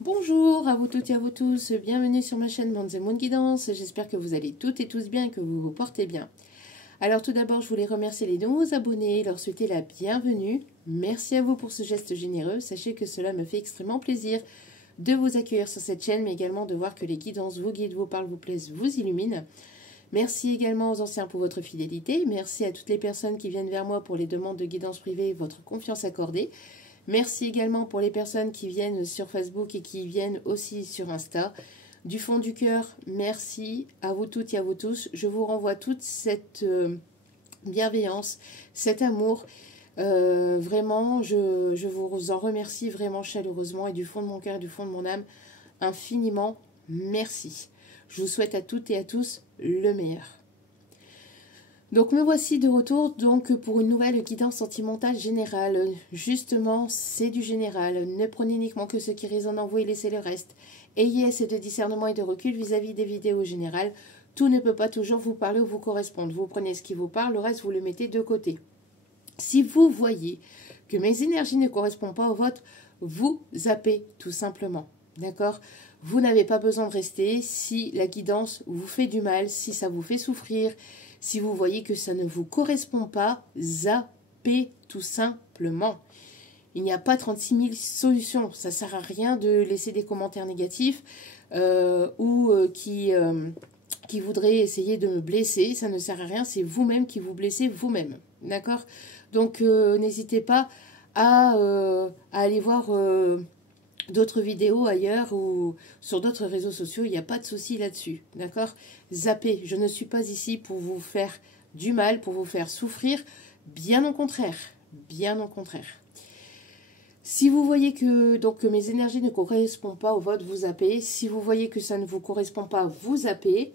Bonjour à vous toutes et à vous tous, bienvenue sur ma chaîne Monz & Moon Guidance, j'espère que vous allez toutes et tous bien et que vous vous portez bien. Alors tout d'abord je voulais remercier les nouveaux abonnés et leur souhaiter la bienvenue. Merci à vous pour ce geste généreux, sachez que cela me fait extrêmement plaisir de vous accueillir sur cette chaîne, mais également de voir que les guidances vous guident, vous parlent, vous plaisent, vous illuminent. Merci également aux anciens pour votre fidélité, merci à toutes les personnes qui viennent vers moi pour les demandes de guidance privée, votre confiance accordée. Merci également pour les personnes qui viennent sur Facebook et qui viennent aussi sur Insta. Du fond du cœur, merci à vous toutes et à vous tous. Je vous renvoie toute cette bienveillance, cet amour. Vraiment, je vous en remercie vraiment chaleureusement et du fond de mon cœur et du fond de mon âme, infiniment merci. Je vous souhaite à toutes et à tous le meilleur. Donc me voici de retour pour une nouvelle guidance sentimentale générale. Justement, c'est du général. Ne prenez uniquement que ce qui résonne en vous et laissez le reste. Ayez assez de discernement et de recul vis-à-vis des vidéos générales. Tout ne peut pas toujours vous parler ou vous correspondre. Vous prenez ce qui vous parle, le reste vous le mettez de côté. Si vous voyez que mes énergies ne correspondent pas aux vôtres, vous zappez tout simplement. D'accord ? Vous n'avez pas besoin de rester si la guidance vous fait du mal, si ça vous fait souffrir. Si vous voyez que ça ne vous correspond pas, zappez tout simplement. Il n'y a pas 36 000 solutions. Ça ne sert à rien de laisser des commentaires négatifs qui voudraient essayer de me blesser. Ça ne sert à rien. C'est vous-même qui vous blessez vous-même. D'accord ? Donc, n'hésitez pas à aller voir d'autres vidéos ailleurs ou sur d'autres réseaux sociaux, il n'y a pas de souci là-dessus, d'accord? Zappez, je ne suis pas ici pour vous faire du mal, pour vous faire souffrir, bien au contraire, bien au contraire. Si vous voyez que mes énergies ne correspondent pas au vôtre, vous zappez. Si vous voyez que ça ne vous correspond pas, vous zappez.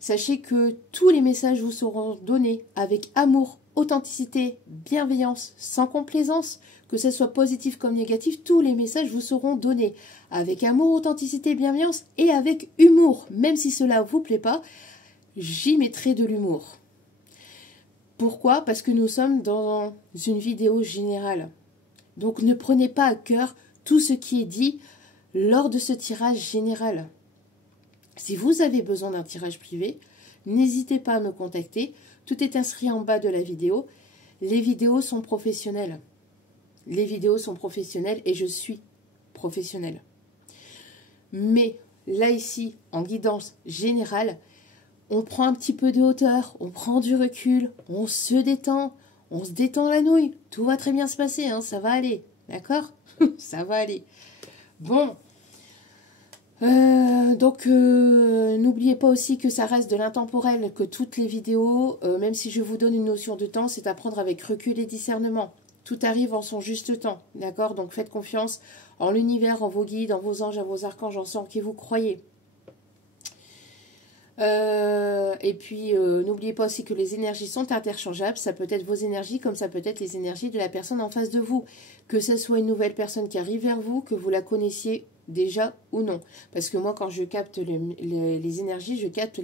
Sachez que tous les messages vous seront donnés avec amour, authenticité, bienveillance, sans complaisance, que ce soit positif comme négatif, tous les messages vous seront donnés avec amour, authenticité, bienveillance et avec humour. Même si cela ne vous plaît pas, j'y mettrai de l'humour. Pourquoi? Parce que nous sommes dans une vidéo générale. Donc ne prenez pas à cœur tout ce qui est dit lors de ce tirage général. Si vous avez besoin d'un tirage privé, n'hésitez pas à me contacter. Tout est inscrit en bas de la vidéo. Les vidéos sont professionnelles. Les vidéos sont professionnelles et je suis professionnelle. Mais là ici, en guidance générale, on prend un petit peu de hauteur, on prend du recul, on se détend la nouille. Tout va très bien se passer, hein, ça va aller. D'accord? Ça va aller. Bon. N'oubliez pas aussi que ça reste de l'intemporel, que toutes les vidéos, même si je vous donne une notion de temps, c'est à prendre avec recul et discernement. Tout arrive en son juste temps, d'accord? Donc faites confiance en l'univers, en vos guides, en vos anges, en vos archanges, en ceux qui vous croyez. N'oubliez pas aussi que les énergies sont interchangeables. Ça peut être vos énergies comme ça peut être les énergies de la personne en face de vous. Que ce soit une nouvelle personne qui arrive vers vous, que vous la connaissiez déjà ou non. Parce que moi, quand je capte les énergies, je capte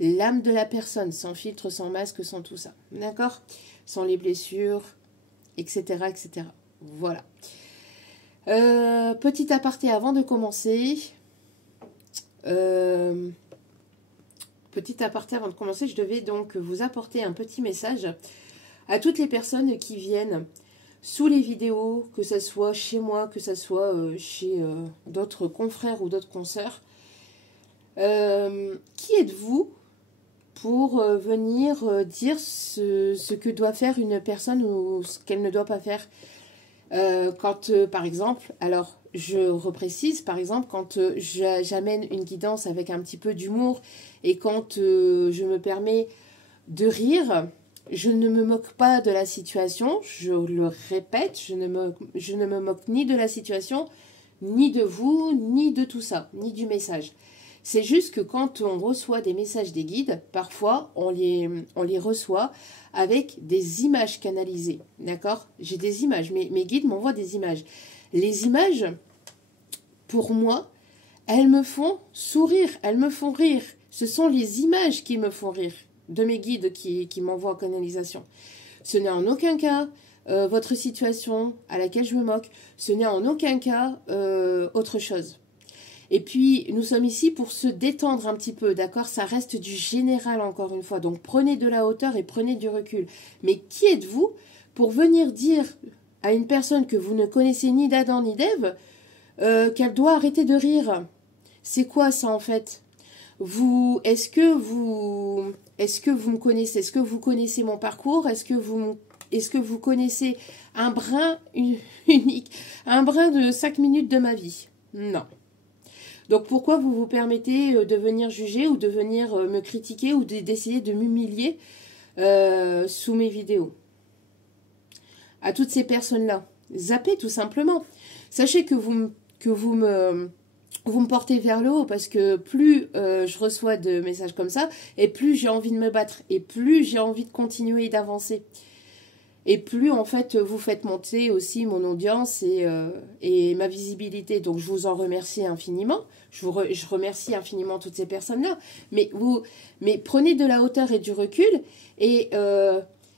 l'âme de la personne, sans filtre, sans masque, sans tout ça. D'accord? Sans les blessures, etc., etc. Voilà. Petit aparté avant de commencer. Je devais donc vous apporter un petit message à toutes les personnes qui viennent sous les vidéos, que ce soit chez moi, que ce soit chez d'autres confrères ou d'autres consoeurs. Qui êtes-vous pour venir dire ce que doit faire une personne ou ce qu'elle ne doit pas faire par exemple, alors je reprécise, par exemple, quand j'amène une guidance avec un petit peu d'humour et quand je me permets de rire, je ne me moque pas de la situation, je le répète, je ne me moque ni de la situation, ni de vous, ni de tout ça, ni du message. C'est juste que quand on reçoit des messages des guides, parfois on les reçoit avec des images canalisées, d'accord? J'ai des images, mes guides m'envoient des images. Les images, pour moi, elles me font sourire, elles me font rire. Ce sont les images qui me font rire, de mes guides qui m'envoient en canalisation. Ce n'est en aucun cas votre situation à laquelle je me moque. Ce n'est en aucun cas autre chose. Et puis, nous sommes ici pour se détendre un petit peu, d'accord? Ça reste du général, encore une fois. Donc, prenez de la hauteur et prenez du recul. Mais qui êtes-vous pour venir dire à une personne que vous ne connaissez ni d'Adam ni d'Ève qu'elle doit arrêter de rire? C'est quoi ça, en fait? Est-ce que vous me connaissez? Est-ce que vous connaissez mon parcours? Est-ce que vous connaissez un brin unique, un brin de 5 minutes de ma vie? Non. Donc pourquoi vous vous permettez de venir juger ou de venir me critiquer ou d'essayer de m'humilier sous mes vidéos? À toutes ces personnes-là, zappez tout simplement. Sachez que vous me portez vers le haut parce que plus je reçois de messages comme ça et plus j'ai envie de me battre et plus j'ai envie de continuer et d'avancer. Et plus, en fait, vous faites monter aussi mon audience et ma visibilité. Donc, je vous en remercie infiniment. Je remercie infiniment toutes ces personnes-là. Mais prenez de la hauteur et du recul et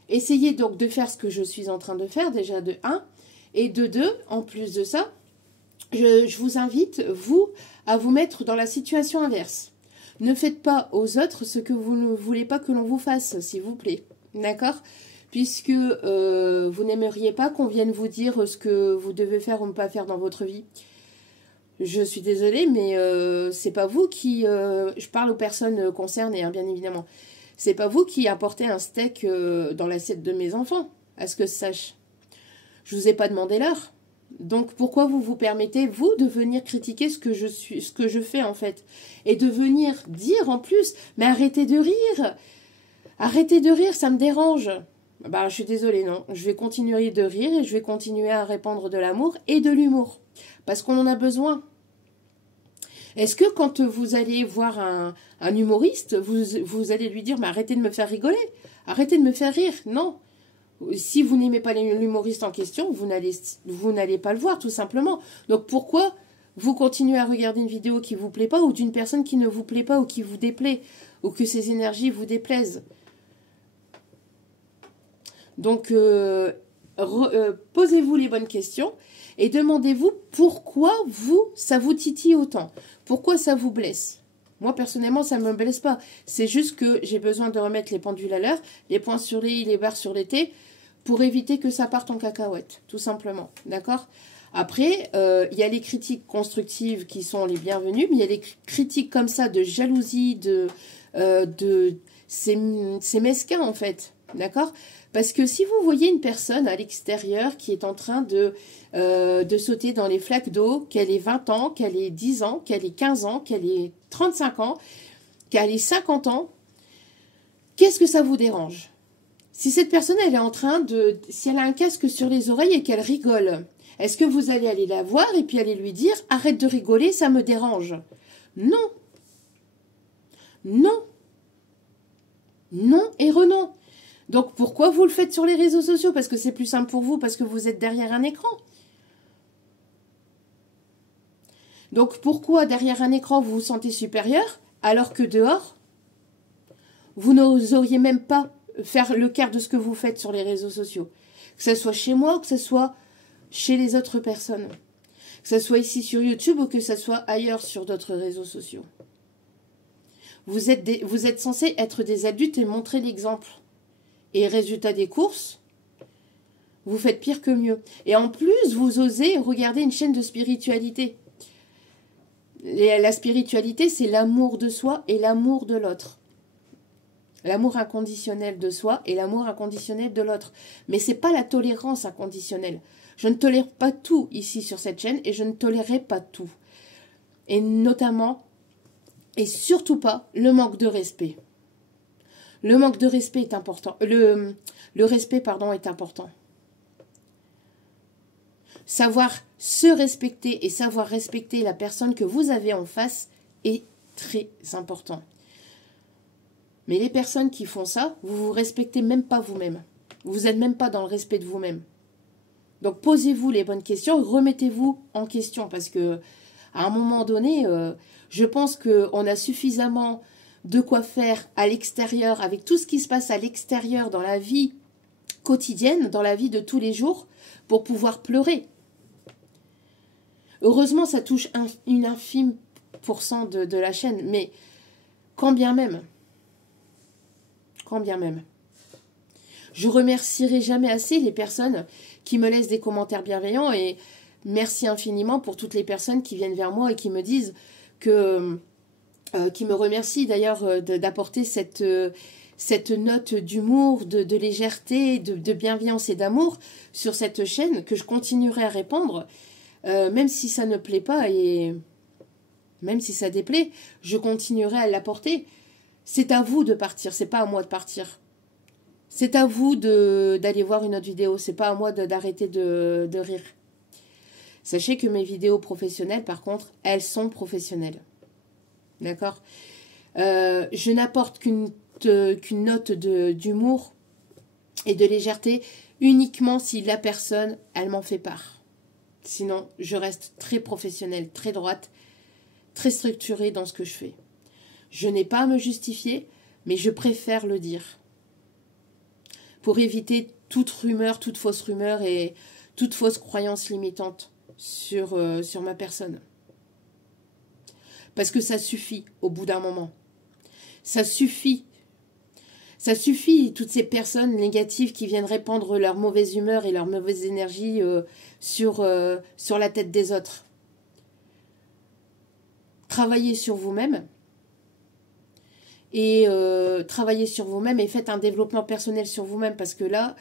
essayez donc de faire ce que je suis en train de faire, déjà de 1. Et de 2, en plus de ça, je vous invite, vous, à vous mettre dans la situation inverse. Ne faites pas aux autres ce que vous ne voulez pas que l'on vous fasse, s'il vous plaît. D'accord ? Puisque vous n'aimeriez pas qu'on vienne vous dire ce que vous devez faire ou ne pas faire dans votre vie. Je suis désolée, mais c'est pas vous qui... je parle aux personnes concernées, hein, bien évidemment. C'est pas vous qui apportez un steak dans l'assiette de mes enfants, à ce que je sache. Je vous ai pas demandé l'heure. Donc pourquoi vous vous permettez, vous, de venir critiquer ce que je fais, en fait? Et de venir dire, en plus, mais arrêtez de rire. Arrêtez de rire, ça me dérange. Bah, je suis désolée, non. Je vais continuer de rire et je vais continuer à répandre de l'amour et de l'humour. Parce qu'on en a besoin. Est-ce que quand vous allez voir un humoriste, vous allez lui dire, mais arrêtez de me faire rigoler, arrêtez de me faire rire? Non. Si vous n'aimez pas l'humoriste en question, vous n'allez pas le voir, tout simplement. Donc pourquoi vous continuez à regarder une vidéo qui ne vous plaît pas ou d'une personne qui ne vous plaît pas ou qui vous déplaît ou que ses énergies vous déplaisent? Donc, posez-vous les bonnes questions et demandez-vous pourquoi ça vous titille autant. Pourquoi ça vous blesse? Moi, personnellement, ça ne me blesse pas. C'est juste que j'ai besoin de remettre les pendules à l'heure, les points sur les i, les barres sur les t, pour éviter que ça parte en cacahuète, tout simplement. D'accord? Après, il y a les critiques constructives qui sont les bienvenues, mais il y a les critiques comme ça de jalousie, c'est mesquin, en fait. D'accord? Parce que si vous voyez une personne à l'extérieur qui est en train de sauter dans les flaques d'eau, qu'elle ait 20 ans, qu'elle ait 10 ans, qu'elle ait 15 ans, qu'elle ait 35 ans, qu'elle ait 50 ans, qu'est-ce que ça vous dérange? Si cette personne, elle est en train si elle a un casque sur les oreilles et qu'elle rigole, est-ce que vous allez aller la voir et puis aller lui dire « Arrête de rigoler, ça me dérange ». Non. Non. Non et renon. Donc, pourquoi vous le faites sur les réseaux sociaux? Parce que c'est plus simple pour vous, parce que vous êtes derrière un écran. Donc, pourquoi derrière un écran, vous vous sentez supérieur, alors que dehors, vous n'oseriez même pas faire le quart de ce que vous faites sur les réseaux sociaux? Que ce soit chez moi ou que ce soit chez les autres personnes. Que ce soit ici sur YouTube ou que ce soit ailleurs sur d'autres réseaux sociaux. Vous êtes censés être des adultes et montrer l'exemple. Et résultat des courses, vous faites pire que mieux. Et en plus, vous osez regarder une chaîne de spiritualité. Et la spiritualité, c'est l'amour de soi et l'amour de l'autre. L'amour inconditionnel de soi et l'amour inconditionnel de l'autre. Mais ce n'est pas la tolérance inconditionnelle. Je ne tolère pas tout ici sur cette chaîne et je ne tolérerai pas tout. Et notamment, et surtout pas, le manque de respect. Le manque de respect est important. Le respect, pardon, est important. Savoir se respecter et savoir respecter la personne que vous avez en face est très important. Mais les personnes qui font ça, vous ne vous respectez même pas vous-même. Vous n'êtes même pas dans le respect de vous-même. Donc posez-vous les bonnes questions, remettez-vous en question parce que à un moment donné, je pense qu'on a suffisamment de quoi faire à l'extérieur, avec tout ce qui se passe à l'extérieur dans la vie quotidienne, dans la vie de tous les jours, pour pouvoir pleurer. Heureusement, ça touche une infime pourcent de la chaîne, mais quand bien même, je remercierai jamais assez les personnes qui me laissent des commentaires bienveillants, et merci infiniment pour toutes les personnes qui viennent vers moi et qui me disent que, qui me remercient d'ailleurs d'apporter cette note d'humour, de légèreté, de bienveillance et d'amour sur cette chaîne, que je continuerai à répandre, même si ça ne plaît pas et même si ça déplaît, je continuerai à l'apporter. C'est à vous de partir, c'est pas à moi de partir. C'est à vous d'aller voir une autre vidéo, c'est pas à moi d'arrêter de rire. Sachez que mes vidéos professionnelles, par contre, elles sont professionnelles. D'accord? Je n'apporte qu'une note d'humour et de légèreté uniquement si la personne, elle m'en fait part. Sinon, je reste très professionnelle, très droite, très structurée dans ce que je fais. Je n'ai pas à me justifier, mais je préfère le dire. Pour éviter toute rumeur, toute fausse rumeur et toute fausse croyance limitante sur ma personne. Parce que ça suffit au bout d'un moment. Ça suffit. Ça suffit, toutes ces personnes négatives qui viennent répandre leur mauvaise humeur et leur mauvaise énergie sur la tête des autres. Travaillez sur vous-même. Et travaillez sur vous-même et faites un développement personnel sur vous-même, parce que là,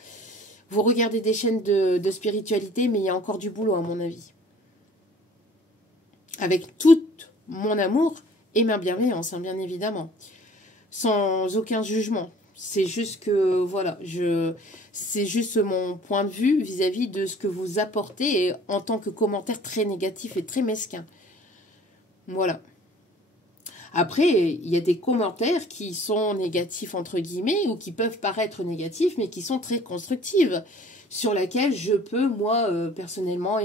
vous regardez des chaînes de spiritualité, mais il y a encore du boulot à mon avis. Avec tout mon amour et ma bienveillance, hein, bien évidemment. Sans aucun jugement. C'est juste que, voilà, c'est juste mon point de vue vis-à-vis de ce que vous apportez, et en tant que commentaire très négatif et très mesquin. Voilà. Après, il y a des commentaires qui sont négatifs, entre guillemets, ou qui peuvent paraître négatifs, mais qui sont très constructifs, sur lesquels je peux, moi, personnellement,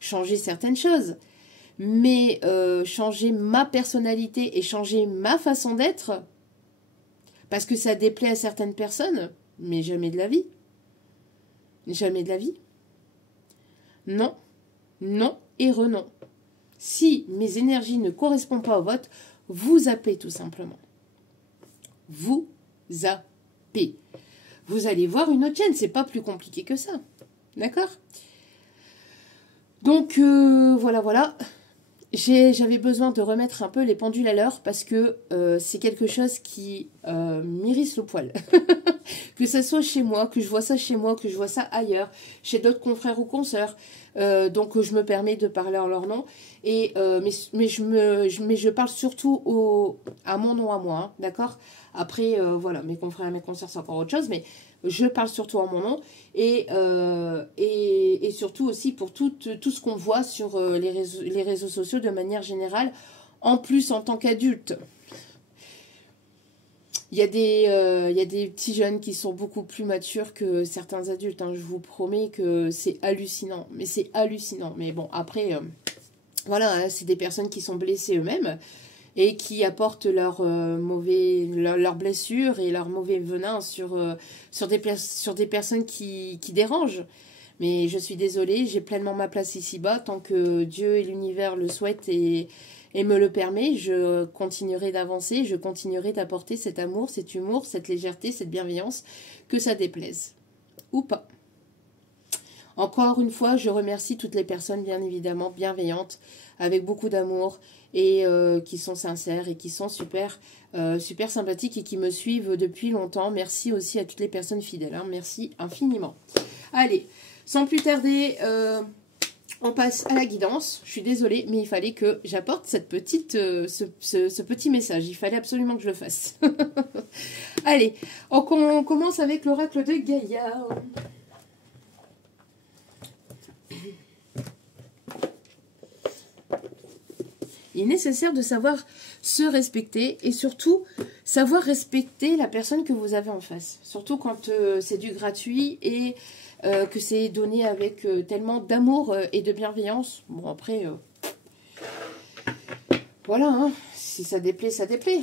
changer certaines choses. Mais changer ma personnalité et changer ma façon d'être, parce que ça déplaît à certaines personnes, mais jamais de la vie. Jamais de la vie. Non, non et renon. Si mes énergies ne correspondent pas au vôtre, vous zappez tout simplement. Vous zappez. Vous allez voir une autre chaîne, c'est pas plus compliqué que ça. D'accord? Donc, voilà. J'avais besoin de remettre un peu les pendules à l'heure, parce que c'est quelque chose qui m'irrisse le poil. Que ça soit chez moi, que je vois ça chez moi, que je vois ça ailleurs, chez d'autres confrères ou consoeurs. Donc je me permets de parler en leur nom. Et, mais je parle surtout à mon nom à moi, hein, d'accord? Après, voilà, mes confrères et mes consoeurs, c'est encore autre chose, mais je parle surtout en mon nom. Et surtout aussi pour tout ce qu'on voit sur les réseaux sociaux de manière générale, en plus en tant qu'adulte. Il y a des petits jeunes qui sont beaucoup plus matures que certains adultes, hein. Je vous promets que c'est hallucinant. Mais c'est hallucinant. Mais bon, après, voilà, hein, c'est des personnes qui sont blessées eux-mêmes et qui apportent leurs blessures et leurs mauvais venins sur des personnes qui dérangent. Mais je suis désolée, j'ai pleinement ma place ici-bas. Tant que Dieu et l'univers le souhaitent et me le permet, je continuerai d'avancer, je continuerai d'apporter cet amour, cet humour, cette légèreté, cette bienveillance, que ça déplaise. Ou pas. Encore une fois, je remercie toutes les personnes, bien évidemment, bienveillantes, avec beaucoup d'amour, et qui sont sincères et qui sont super sympathiques et qui me suivent depuis longtemps. Merci aussi à toutes les personnes fidèles, hein. Merci infiniment. Allez, sans plus tarder... on passe à la guidance. Je suis désolée, mais il fallait que j'apporte ce petit message. Il fallait absolument que je le fasse. Allez, on commence avec l'oracle de Gaïa. Il est nécessaire de savoir se respecter et surtout savoir respecter la personne que vous avez en face. Surtout quand c'est du gratuit et... que c'est donné avec tellement d'amour et de bienveillance. Bon, après, voilà, hein, si ça déplaît, ça déplaît.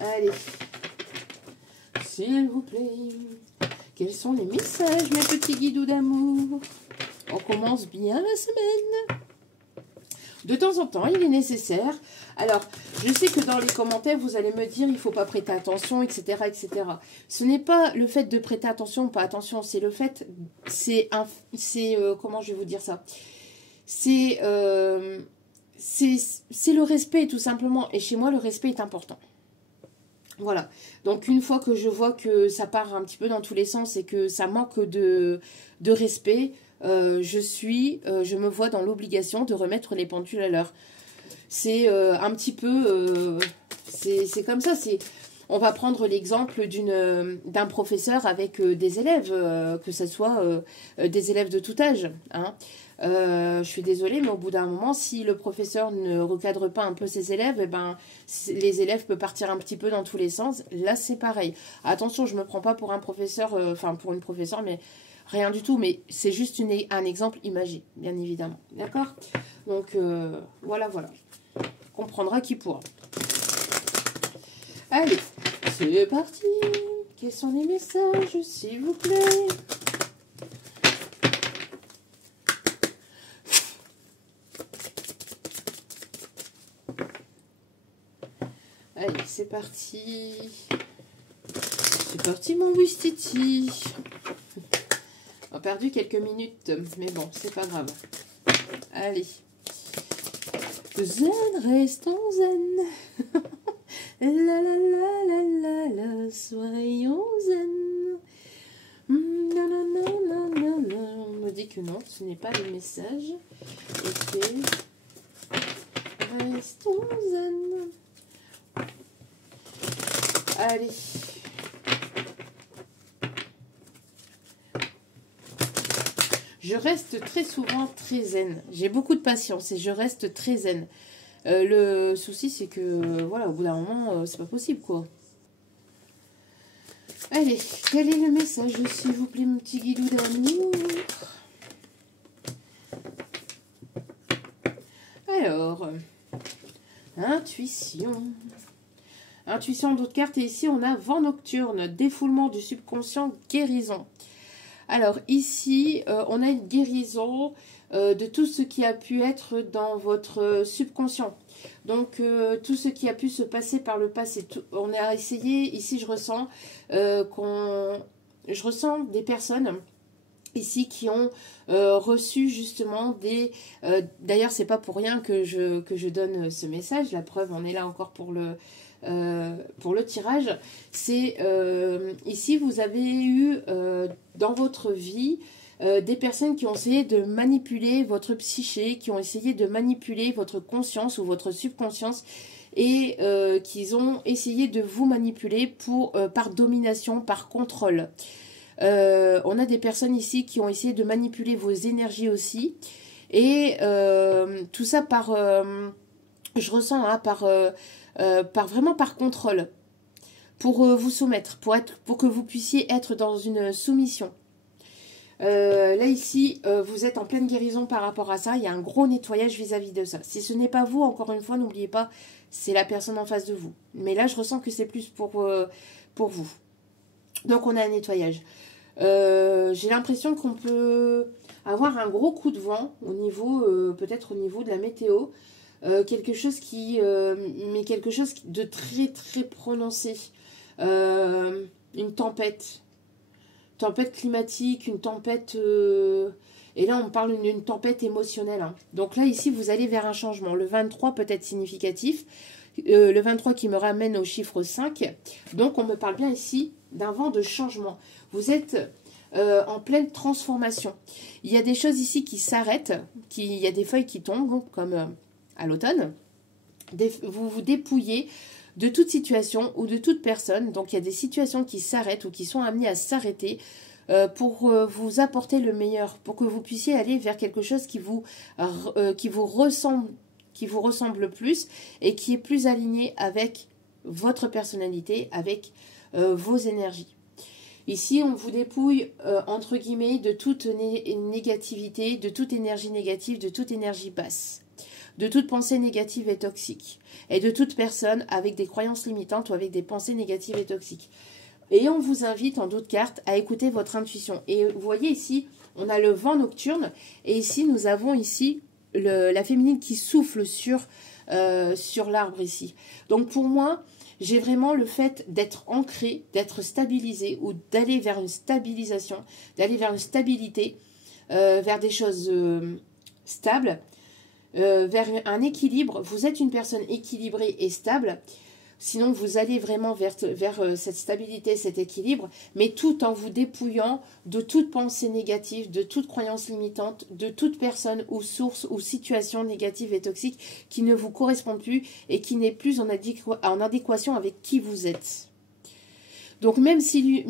Allez. s'il vous plaît. Quels sont les messages, mes petits guidoux d'amour? On commence bien la semaine. De temps en temps, il est nécessaire. Alors, je sais que dans les commentaires, vous allez me dire, il ne faut pas prêter attention, etc., etc. Ce n'est pas le fait de prêter attention ou pas attention, c'est le fait, comment je vais vous dire ça? C'est le respect, tout simplement. Et chez moi, le respect est important. Voilà. Donc, une fois que je vois que ça part un petit peu dans tous les sens et que ça manque de respect, je me vois dans l'obligation de remettre les pendules à l'heure. C'est un petit peu, c'est comme ça. On va prendre l'exemple d'un professeur avec des élèves, que ce soit des élèves de tout âge. Hein. Je suis désolée, mais au bout d'un moment, si le professeur ne recadre pas un peu ses élèves, eh ben, les élèves peuvent partir un petit peu dans tous les sens. Là, c'est pareil. Attention, je ne me prends pas pour un professeur, pour une professeure, mais rien du tout. Mais c'est juste un exemple imagé, bien évidemment. D'accord? Donc, voilà. Comprendra qui pourra. Allez, c'est parti. Quels sont les messages, s'il vous plaît? Allez, c'est parti. C'est parti, mon Wistiti. On a perdu quelques minutes, mais bon, c'est pas grave. Allez. Zen, restons zen. La la la la la la, soyons zen. On me dit que non, ce n'est pas le message. Ok. Restons zen. Allez. Je reste très souvent très zen. J'ai beaucoup de patience et je reste très zen. Le souci, c'est que, voilà, au bout d'un moment, c'est pas possible, quoi. Allez, quel est le message, s'il vous plaît, mon petit guidou d'amour? Alors, intuition. Intuition d'autres cartes. Et ici, on a vent nocturne, défoulement du subconscient, guérison. Alors, ici, on a une guérison de tout ce qui a pu être dans votre subconscient. Donc, tout ce qui a pu se passer par le passé. On a essayé, ici, je ressens des personnes ici qui ont reçu justement des... D'ailleurs, c'est pas pour rien que je donne ce message. La preuve, on est là encore pour le tirage. C'est ici, vous avez eu dans votre vie des personnes qui ont essayé de manipuler votre psyché, qui ont essayé de manipuler votre conscience ou votre subconscience et qui ont essayé de vous manipuler par domination, par contrôle. On a des personnes ici qui ont essayé de manipuler vos énergies aussi. Et tout ça je ressens, hein, vraiment par contrôle. Pour vous soumettre, pour que vous puissiez être dans une soumission. Là ici, vous êtes en pleine guérison par rapport à ça. Il y a un gros nettoyage vis-à-vis de ça. Si ce n'est pas vous, encore une fois, n'oubliez pas, c'est la personne en face de vous. Mais là, je ressens que c'est plus pour vous. Donc, on a un nettoyage. J'ai l'impression qu'on peut avoir un gros coup de vent au niveau, peut-être au niveau de la météo. Quelque chose de très, très prononcé. Une tempête. Tempête climatique, une tempête... et là, on parle d'une tempête émotionnelle. Hein. Donc là, ici, vous allez vers un changement. Le 23 peut être significatif. Le 23 qui me ramène au chiffre 5. Donc, on me parle bien ici d'un vent de changement. Vous êtes en pleine transformation. Il y a des choses ici qui s'arrêtent. Il y a des feuilles qui tombent, comme à l'automne. Vous vous dépouillez de toute situation ou de toute personne. Donc, il y a des situations qui s'arrêtent ou qui sont amenées à s'arrêter pour vous apporter le meilleur, pour que vous puissiez aller vers quelque chose qui vous ressemble plus et qui est plus aligné avec votre personnalité, avec vos énergies. Ici, on vous dépouille, entre guillemets, de toute négativité, de toute énergie négative, de toute énergie basse, de toute pensée négative et toxique, et de toute personne avec des croyances limitantes ou avec des pensées négatives et toxiques. Et on vous invite en d'autres cartes à écouter votre intuition. Et vous voyez ici, on a le vent nocturne. Et ici, nous avons ici la féminine qui souffle sur l'arbre ici. Donc pour moi, j'ai vraiment le fait d'être ancré, d'être stabilisé ou d'aller vers une stabilisation, d'aller vers une stabilité, vers des choses stables, vers un équilibre. Vous êtes une personne équilibrée et stable. Sinon, vous allez vraiment vers cette stabilité, cet équilibre, mais tout en vous dépouillant de toute pensée négative, de toute croyance limitante, de toute personne ou source ou situation négative et toxique qui ne vous correspond plus et qui n'est plus en adéquation avec qui vous êtes. Donc, même si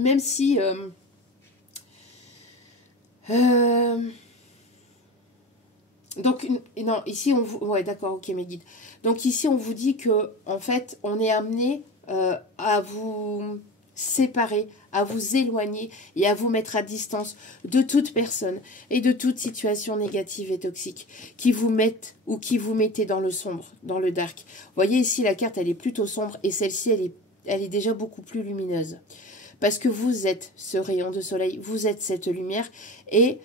donc, non, ici, on vous... Ouais, d'accord, ok, mes guides. Donc, ici, on vous dit que, en fait, on est amené à vous séparer, à vous éloigner et à vous mettre à distance de toute personne et de toute situation négative et toxique qui vous mettent ou qui vous mettez dans le sombre, dans le dark. Vous voyez, ici, la carte, elle est plutôt sombre et celle-ci, elle est déjà beaucoup plus lumineuse. Parce que vous êtes ce rayon de soleil, vous êtes cette lumière et...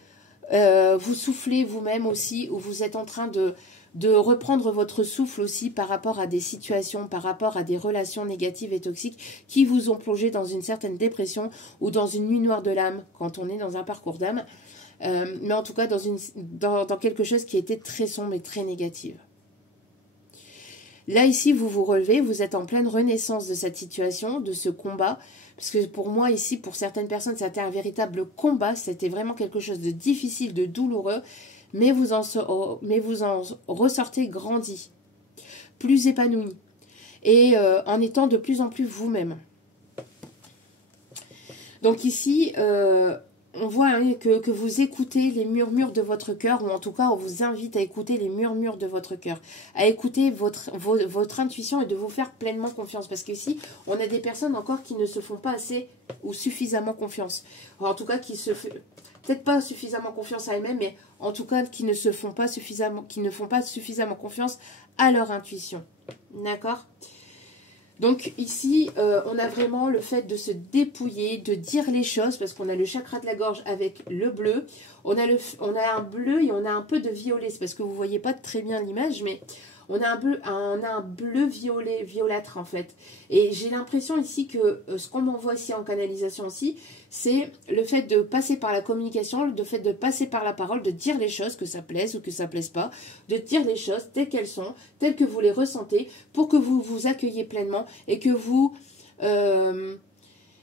vous soufflez vous-même aussi, ou vous êtes en train de reprendre votre souffle aussi par rapport à des situations, par rapport à des relations négatives et toxiques qui vous ont plongé dans une certaine dépression ou dans une nuit noire de l'âme quand on est dans un parcours d'âme, mais en tout cas dans quelque chose qui était très sombre et très négative. Là, ici, vous vous relevez, vous êtes en pleine renaissance de cette situation, de ce combat. Parce que pour moi, ici, pour certaines personnes, c'était un véritable combat. C'était vraiment quelque chose de difficile, de douloureux. Mais vous en ressortez grandi, plus épanoui. Et en étant de plus en plus vous-même. Donc ici... on voit hein, que vous écoutez les murmures de votre cœur, ou en tout cas, on vous invite à écouter les murmures de votre cœur, à écouter votre intuition et de vous faire pleinement confiance. Parce qu'ici, on a des personnes encore qui ne se font pas assez ou suffisamment confiance. En tout cas, qui se font peut-être pas suffisamment confiance à elles-mêmes, mais en tout cas, qui ne font pas suffisamment confiance à leur intuition. D'accord ? Donc ici, on a vraiment le fait de se dépouiller, de dire les choses, parce qu'on a le chakra de la gorge avec le bleu. On a un bleu et on a un peu de violet. C'est parce que vous ne voyez pas très bien l'image, mais on a un bleu violet, violâtre en fait. Et j'ai l'impression ici que ce qu'on m'envoie ici en canalisation aussi, c'est le fait de passer par la communication, le fait de passer par la parole, de dire les choses, que ça plaise ou que ça plaise pas, de dire les choses telles qu'elles sont, telles que vous les ressentez, pour que vous vous accueillez pleinement et que vous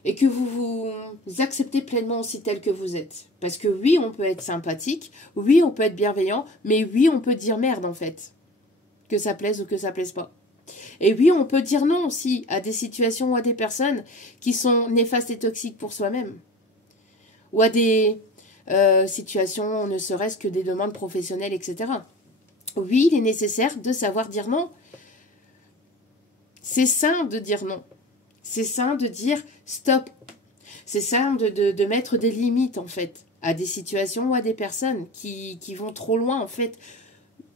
vous acceptez pleinement aussi tel que vous êtes. Parce que oui, on peut être sympathique, oui, on peut être bienveillant, mais oui, on peut dire merde en fait. Que ça plaise ou que ça plaise pas. Et oui, on peut dire non aussi à des situations ou à des personnes qui sont néfastes et toxiques pour soi-même. Ou à des situations, ne serait-ce que des demandes professionnelles, etc. Oui, il est nécessaire de savoir dire non. C'est sain de dire non. C'est sain de dire stop. C'est sain de mettre des limites, en fait, à des situations ou à des personnes qui vont trop loin, en fait,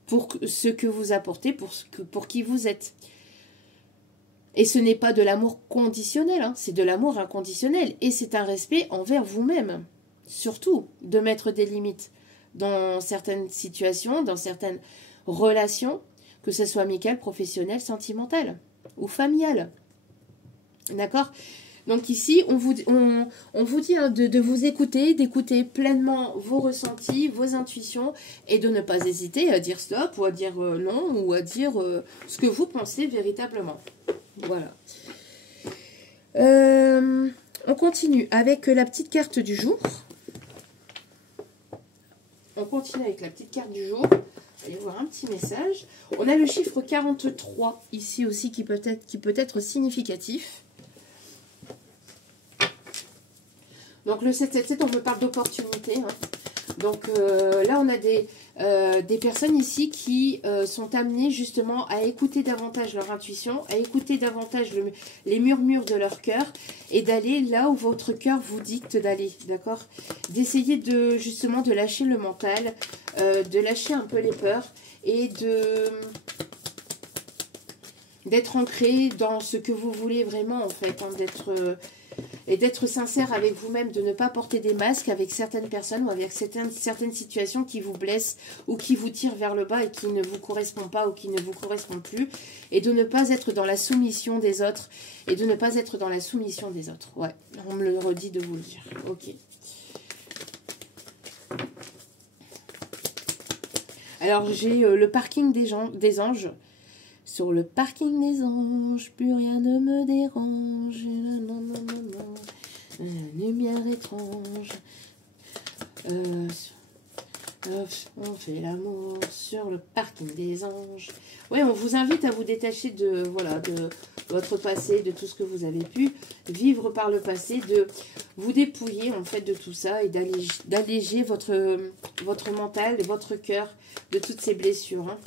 pour ce que vous apportez, pour qui vous êtes. Et ce n'est pas de l'amour conditionnel, hein, c'est de l'amour inconditionnel. Et c'est un respect envers vous-même. Surtout, de mettre des limites dans certaines situations, dans certaines relations, que ce soit amicales, professionnelles, sentimentales ou familiales. D'accord ? Donc ici, on vous dit hein, de vous écouter, d'écouter pleinement vos ressentis, vos intuitions, et de ne pas hésiter à dire stop, ou à dire non, ou à dire ce que vous pensez véritablement. Voilà. On continue avec la petite carte du jour. On continue avec la petite carte du jour. Allez voir un petit message. On a le chiffre 43 ici aussi qui peut être significatif. Donc le 777, on me parle d'opportunité. Hein. Donc là, on a des personnes ici qui sont amenées justement à écouter davantage leur intuition, à écouter davantage les murmures de leur cœur et d'aller là où votre cœur vous dicte d'aller, d'accord ? D'essayer justement de lâcher le mental, de lâcher un peu les peurs et d'être ancré dans ce que vous voulez vraiment en fait, hein, et d'être sincère avec vous-même, de ne pas porter des masques avec certaines personnes ou avec certaines situations qui vous blessent ou qui vous tirent vers le bas et qui ne vous correspondent pas ou qui ne vous correspondent plus, et de ne pas être dans la soumission des autres, et de ne pas être dans la soumission des autres. Ouais, on me le redit de vous le dire. Ok. Alors, j'ai le parking des anges. Sur le parking des anges, plus rien ne me dérange. Non, non, non, non. Une lumière étrange. On fait l'amour sur le parking des anges. Oui, on vous invite à vous détacher de, voilà, de votre passé, de tout ce que vous avez pu vivre par le passé, de vous dépouiller en fait de tout ça et d'alléger votre mental, votre cœur de toutes ces blessures. Hein.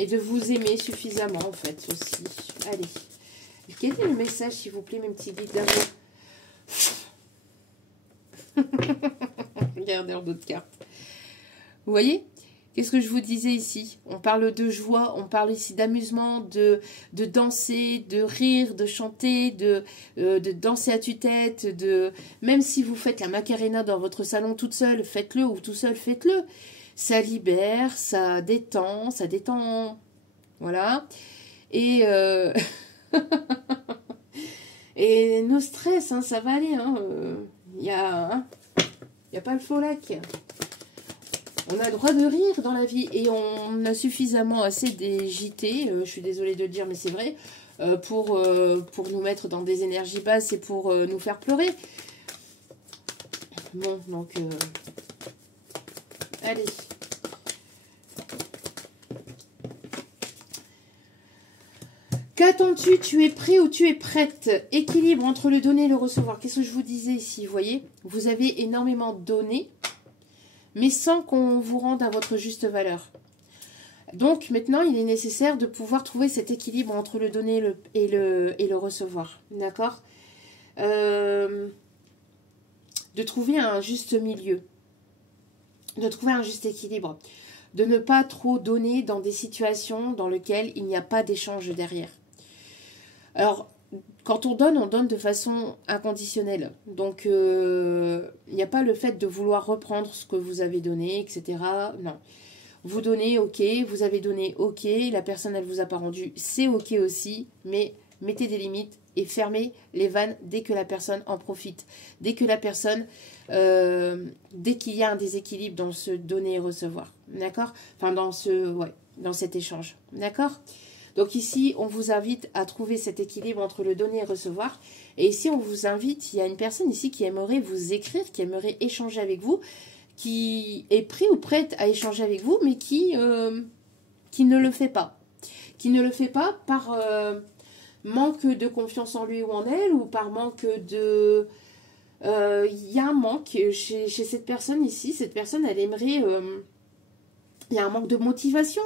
Et de vous aimer suffisamment, en fait, aussi. Allez. Quel est le message, s'il vous plaît, mes petits guides d'amour? Regardez en d'autres cartes. Vous voyez? Qu'est-ce que je vous disais ici? On parle de joie, on parle ici d'amusement, de danser, de rire, de chanter, de danser à tue-tête, même si vous faites la Macarena dans votre salon toute seule, faites-le, ou tout seul, faites-le. Ça libère, ça détend, voilà. Et, et nos stress, hein, ça va aller. Il y a pas le faux lac. On a le droit de rire dans la vie et on a suffisamment assez des JT, je suis désolée de le dire, mais c'est vrai, pour nous mettre dans des énergies basses et pour nous faire pleurer. Bon, donc, allez. Qu'attends-tu? Tu es prêt ou tu es prête? Équilibre entre le donner et le recevoir. Qu'est-ce que je vous disais ici? Vous voyez, vous avez énormément donné, mais sans qu'on vous rende à votre juste valeur. Donc maintenant, il est nécessaire de pouvoir trouver cet équilibre entre le donner et le recevoir. D'accord? De trouver un juste milieu. De trouver un juste équilibre. De ne pas trop donner dans des situations dans lesquelles il n'y a pas d'échange derrière. Alors, quand on donne de façon inconditionnelle. Donc, il n'y a pas le fait de vouloir reprendre ce que vous avez donné, etc. Non. Vous donnez, ok. Vous avez donné, ok. La personne, elle vous a pas rendu, c'est ok aussi. Mais mettez des limites et fermez les vannes dès que la personne en profite. Dès que la personne, dès qu'il y a un déséquilibre dans ce donner et recevoir. D'accord? Enfin, dans cet échange. D'accord? Donc ici, on vous invite à trouver cet équilibre entre le donner et recevoir. Et ici, on vous invite, il y a une personne ici qui aimerait vous écrire, qui aimerait échanger avec vous, qui est prêt ou prête à échanger avec vous, mais qui ne le fait pas. Qui ne le fait pas par manque de confiance en lui ou en elle, ou par manque de... Il y a un manque chez cette personne ici. Cette personne, elle aimerait... il y a un manque de motivation,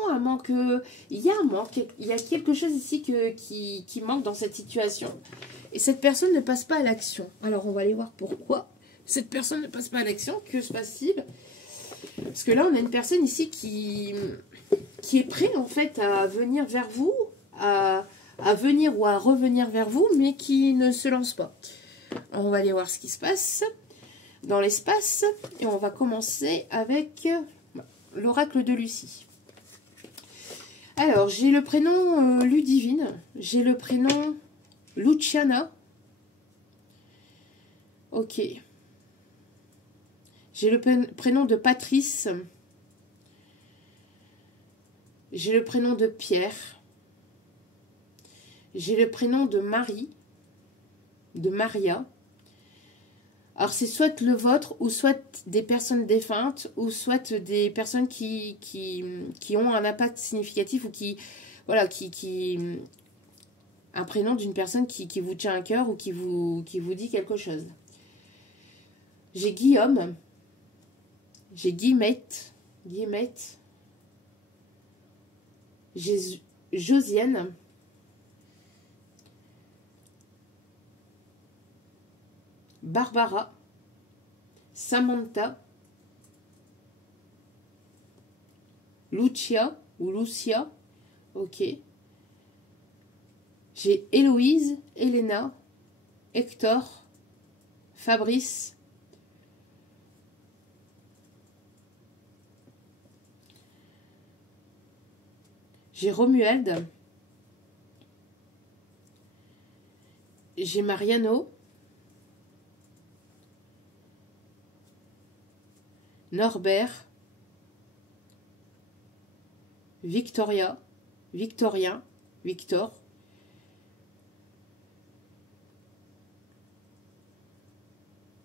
il y a un manque, il y a quelque chose ici qui manque dans cette situation. Et cette personne ne passe pas à l'action. Alors, on va aller voir pourquoi cette personne ne passe pas à l'action. Que se passe-t-il? Parce que là, on a une personne ici qui est prête, en fait, à venir vers vous, à venir ou à revenir vers vous, mais qui ne se lance pas. Alors, on va aller voir ce qui se passe dans l'espace. Et on va commencer avec... l'oracle de Lucie. Alors, j'ai le prénom Ludivine. J'ai le prénom Luciana. Ok. J'ai le prénom de Patrice. J'ai le prénom de Pierre. J'ai le prénom de Marie. De Maria. Alors, c'est soit le vôtre, ou soit des personnes défuntes, ou soit des personnes qui ont un impact significatif, ou un prénom d'une personne qui vous tient à cœur, ou qui vous dit quelque chose. J'ai Guillaume, j'ai Guillemette, j'ai Josiane, Barbara, Samantha, Lucia ou Lucia, ok. J'ai Héloïse, Elena, Hector, Fabrice, j'ai Romuald, j'ai Mariano, Norbert, Victoria, Victorien, Victor,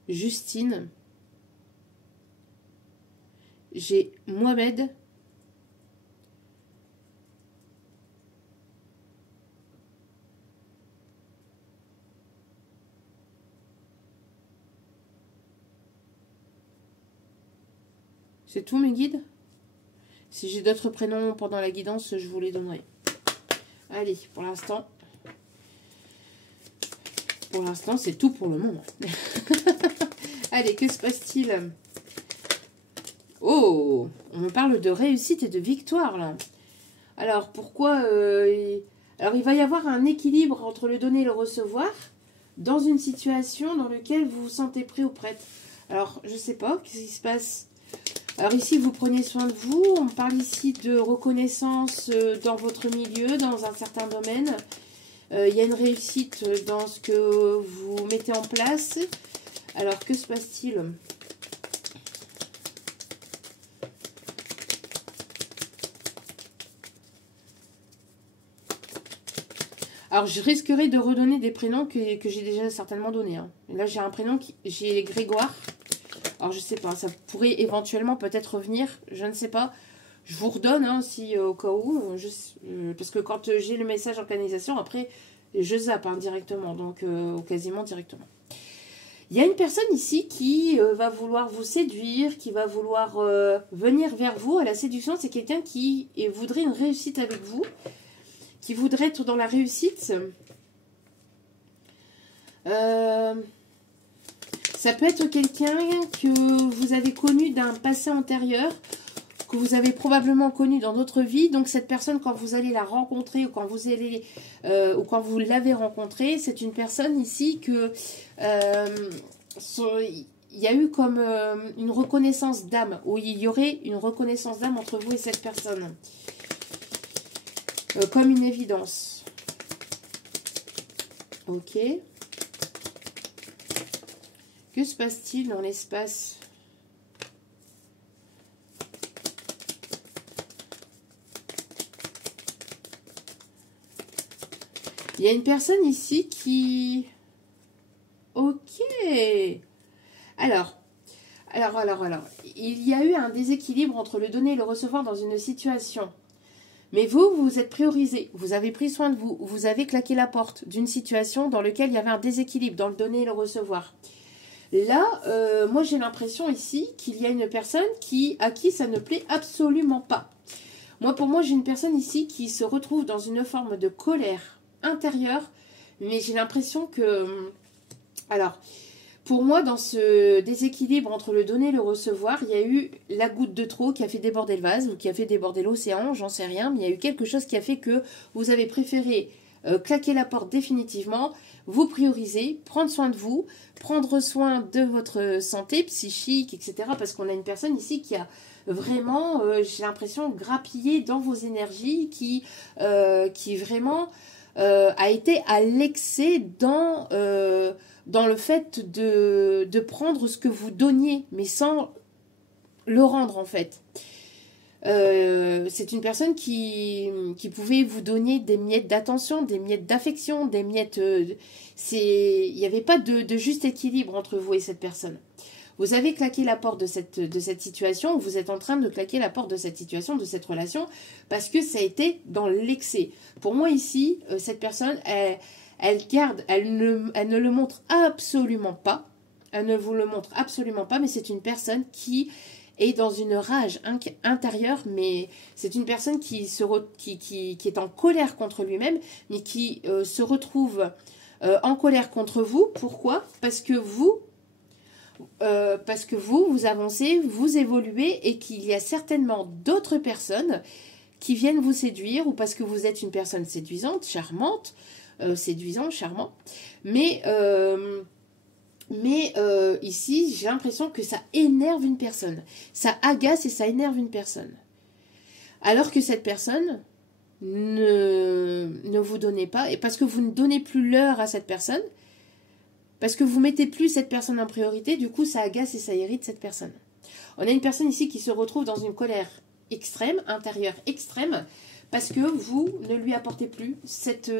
Justine, j'ai Mohamed, c'est tout mes guides. Si j'ai d'autres prénoms pendant la guidance, je vous les donnerai. Allez, pour l'instant, c'est tout pour le moment. Allez, que se passe-t-il? Oh, on me parle de réussite et de victoire, là. Alors, pourquoi Alors, il va y avoir un équilibre entre le donner et le recevoir dans une situation dans laquelle vous vous sentez prêt ou prête. Alors, je sais pas, qu'est-ce qui se passe? Alors ici, vous prenez soin de vous. On parle ici de reconnaissance dans votre milieu, dans un certain domaine. Il y a une réussite dans ce que vous mettez en place. Alors, que se passe-t-il? Alors, je risquerai de redonner des prénoms que j'ai déjà certainement donnés. Hein. Là, j'ai un prénom, j'ai Grégoire. Alors, je sais pas, ça pourrait éventuellement peut-être revenir, je ne sais pas. Je vous redonne, hein, si au cas où, parce que quand j'ai le message en canalisation, après, je zappe hein, directement, donc quasiment directement. Il y a une personne ici qui va vouloir vous séduire, qui va vouloir venir vers vous. À la séduction, c'est quelqu'un qui voudrait une réussite avec vous, qui voudrait être dans la réussite. Ça peut être quelqu'un que vous avez connu d'un passé antérieur, que vous avez probablement connu dans d'autres vies. Donc cette personne, quand vous allez la rencontrer ou quand vous allez ou quand vous l'avez rencontrée, c'est une personne ici que il y a eu comme une reconnaissance d'âme, ou il y aurait une reconnaissance d'âme entre vous et cette personne, comme une évidence. Ok. Que se passe-t-il dans l'espace? Il y a une personne ici qui... Ok. Alors. Il y a eu un déséquilibre entre le donner et le recevoir dans une situation. Mais vous, vous êtes priorisé. Vous avez pris soin de vous. Vous avez claqué la porte d'une situation dans laquelle il y avait un déséquilibre dans le donner et le recevoir. Là, moi j'ai l'impression ici qu'il y a une personne à qui ça ne plaît absolument pas. Pour moi, j'ai une personne ici qui se retrouve dans une forme de colère intérieure, mais j'ai l'impression que... Alors, pour moi, dans ce déséquilibre entre le donner et le recevoir, il y a eu la goutte de trop qui a fait déborder le vase ou qui a fait déborder l'océan, j'en sais rien, mais il y a eu quelque chose qui a fait que vous avez préféré claquer la porte définitivement, vous prioriser, prendre soin de vous, prendre soin de votre santé psychique, etc. Parce qu'on a une personne ici qui a vraiment, j'ai l'impression, grappillé dans vos énergies, qui vraiment a été à l'excès dans le fait de prendre ce que vous donniez, mais sans le rendre en fait. C'est une personne qui pouvait vous donner des miettes d'attention, des miettes d'affection, des miettes... il n'y avait pas de juste équilibre entre vous et cette personne. Vous avez claqué la porte de cette situation, vous êtes en train de claquer la porte de cette situation, de cette relation, parce que ça a été dans l'excès. Pour moi ici, cette personne, elle ne le montre absolument pas. Elle ne vous le montre absolument pas, mais c'est une personne qui est dans une rage intérieure, mais c'est une personne qui est en colère contre lui-même, mais qui se retrouve en colère contre vous. Pourquoi? Parce que vous avancez, vous évoluez et qu'il y a certainement d'autres personnes qui viennent vous séduire, ou parce que vous êtes une personne séduisante, charmante, séduisant, charmant. Mais ici, j'ai l'impression que ça énerve une personne. Ça agace et ça énerve une personne. Alors que cette personne ne vous donnez pas, et parce que vous ne donnez plus l'heure à cette personne, parce que vous mettez plus cette personne en priorité, du coup ça agace et ça irrite cette personne. On a une personne ici qui se retrouve dans une colère extrême, intérieure extrême, parce que vous ne lui apportez plus cette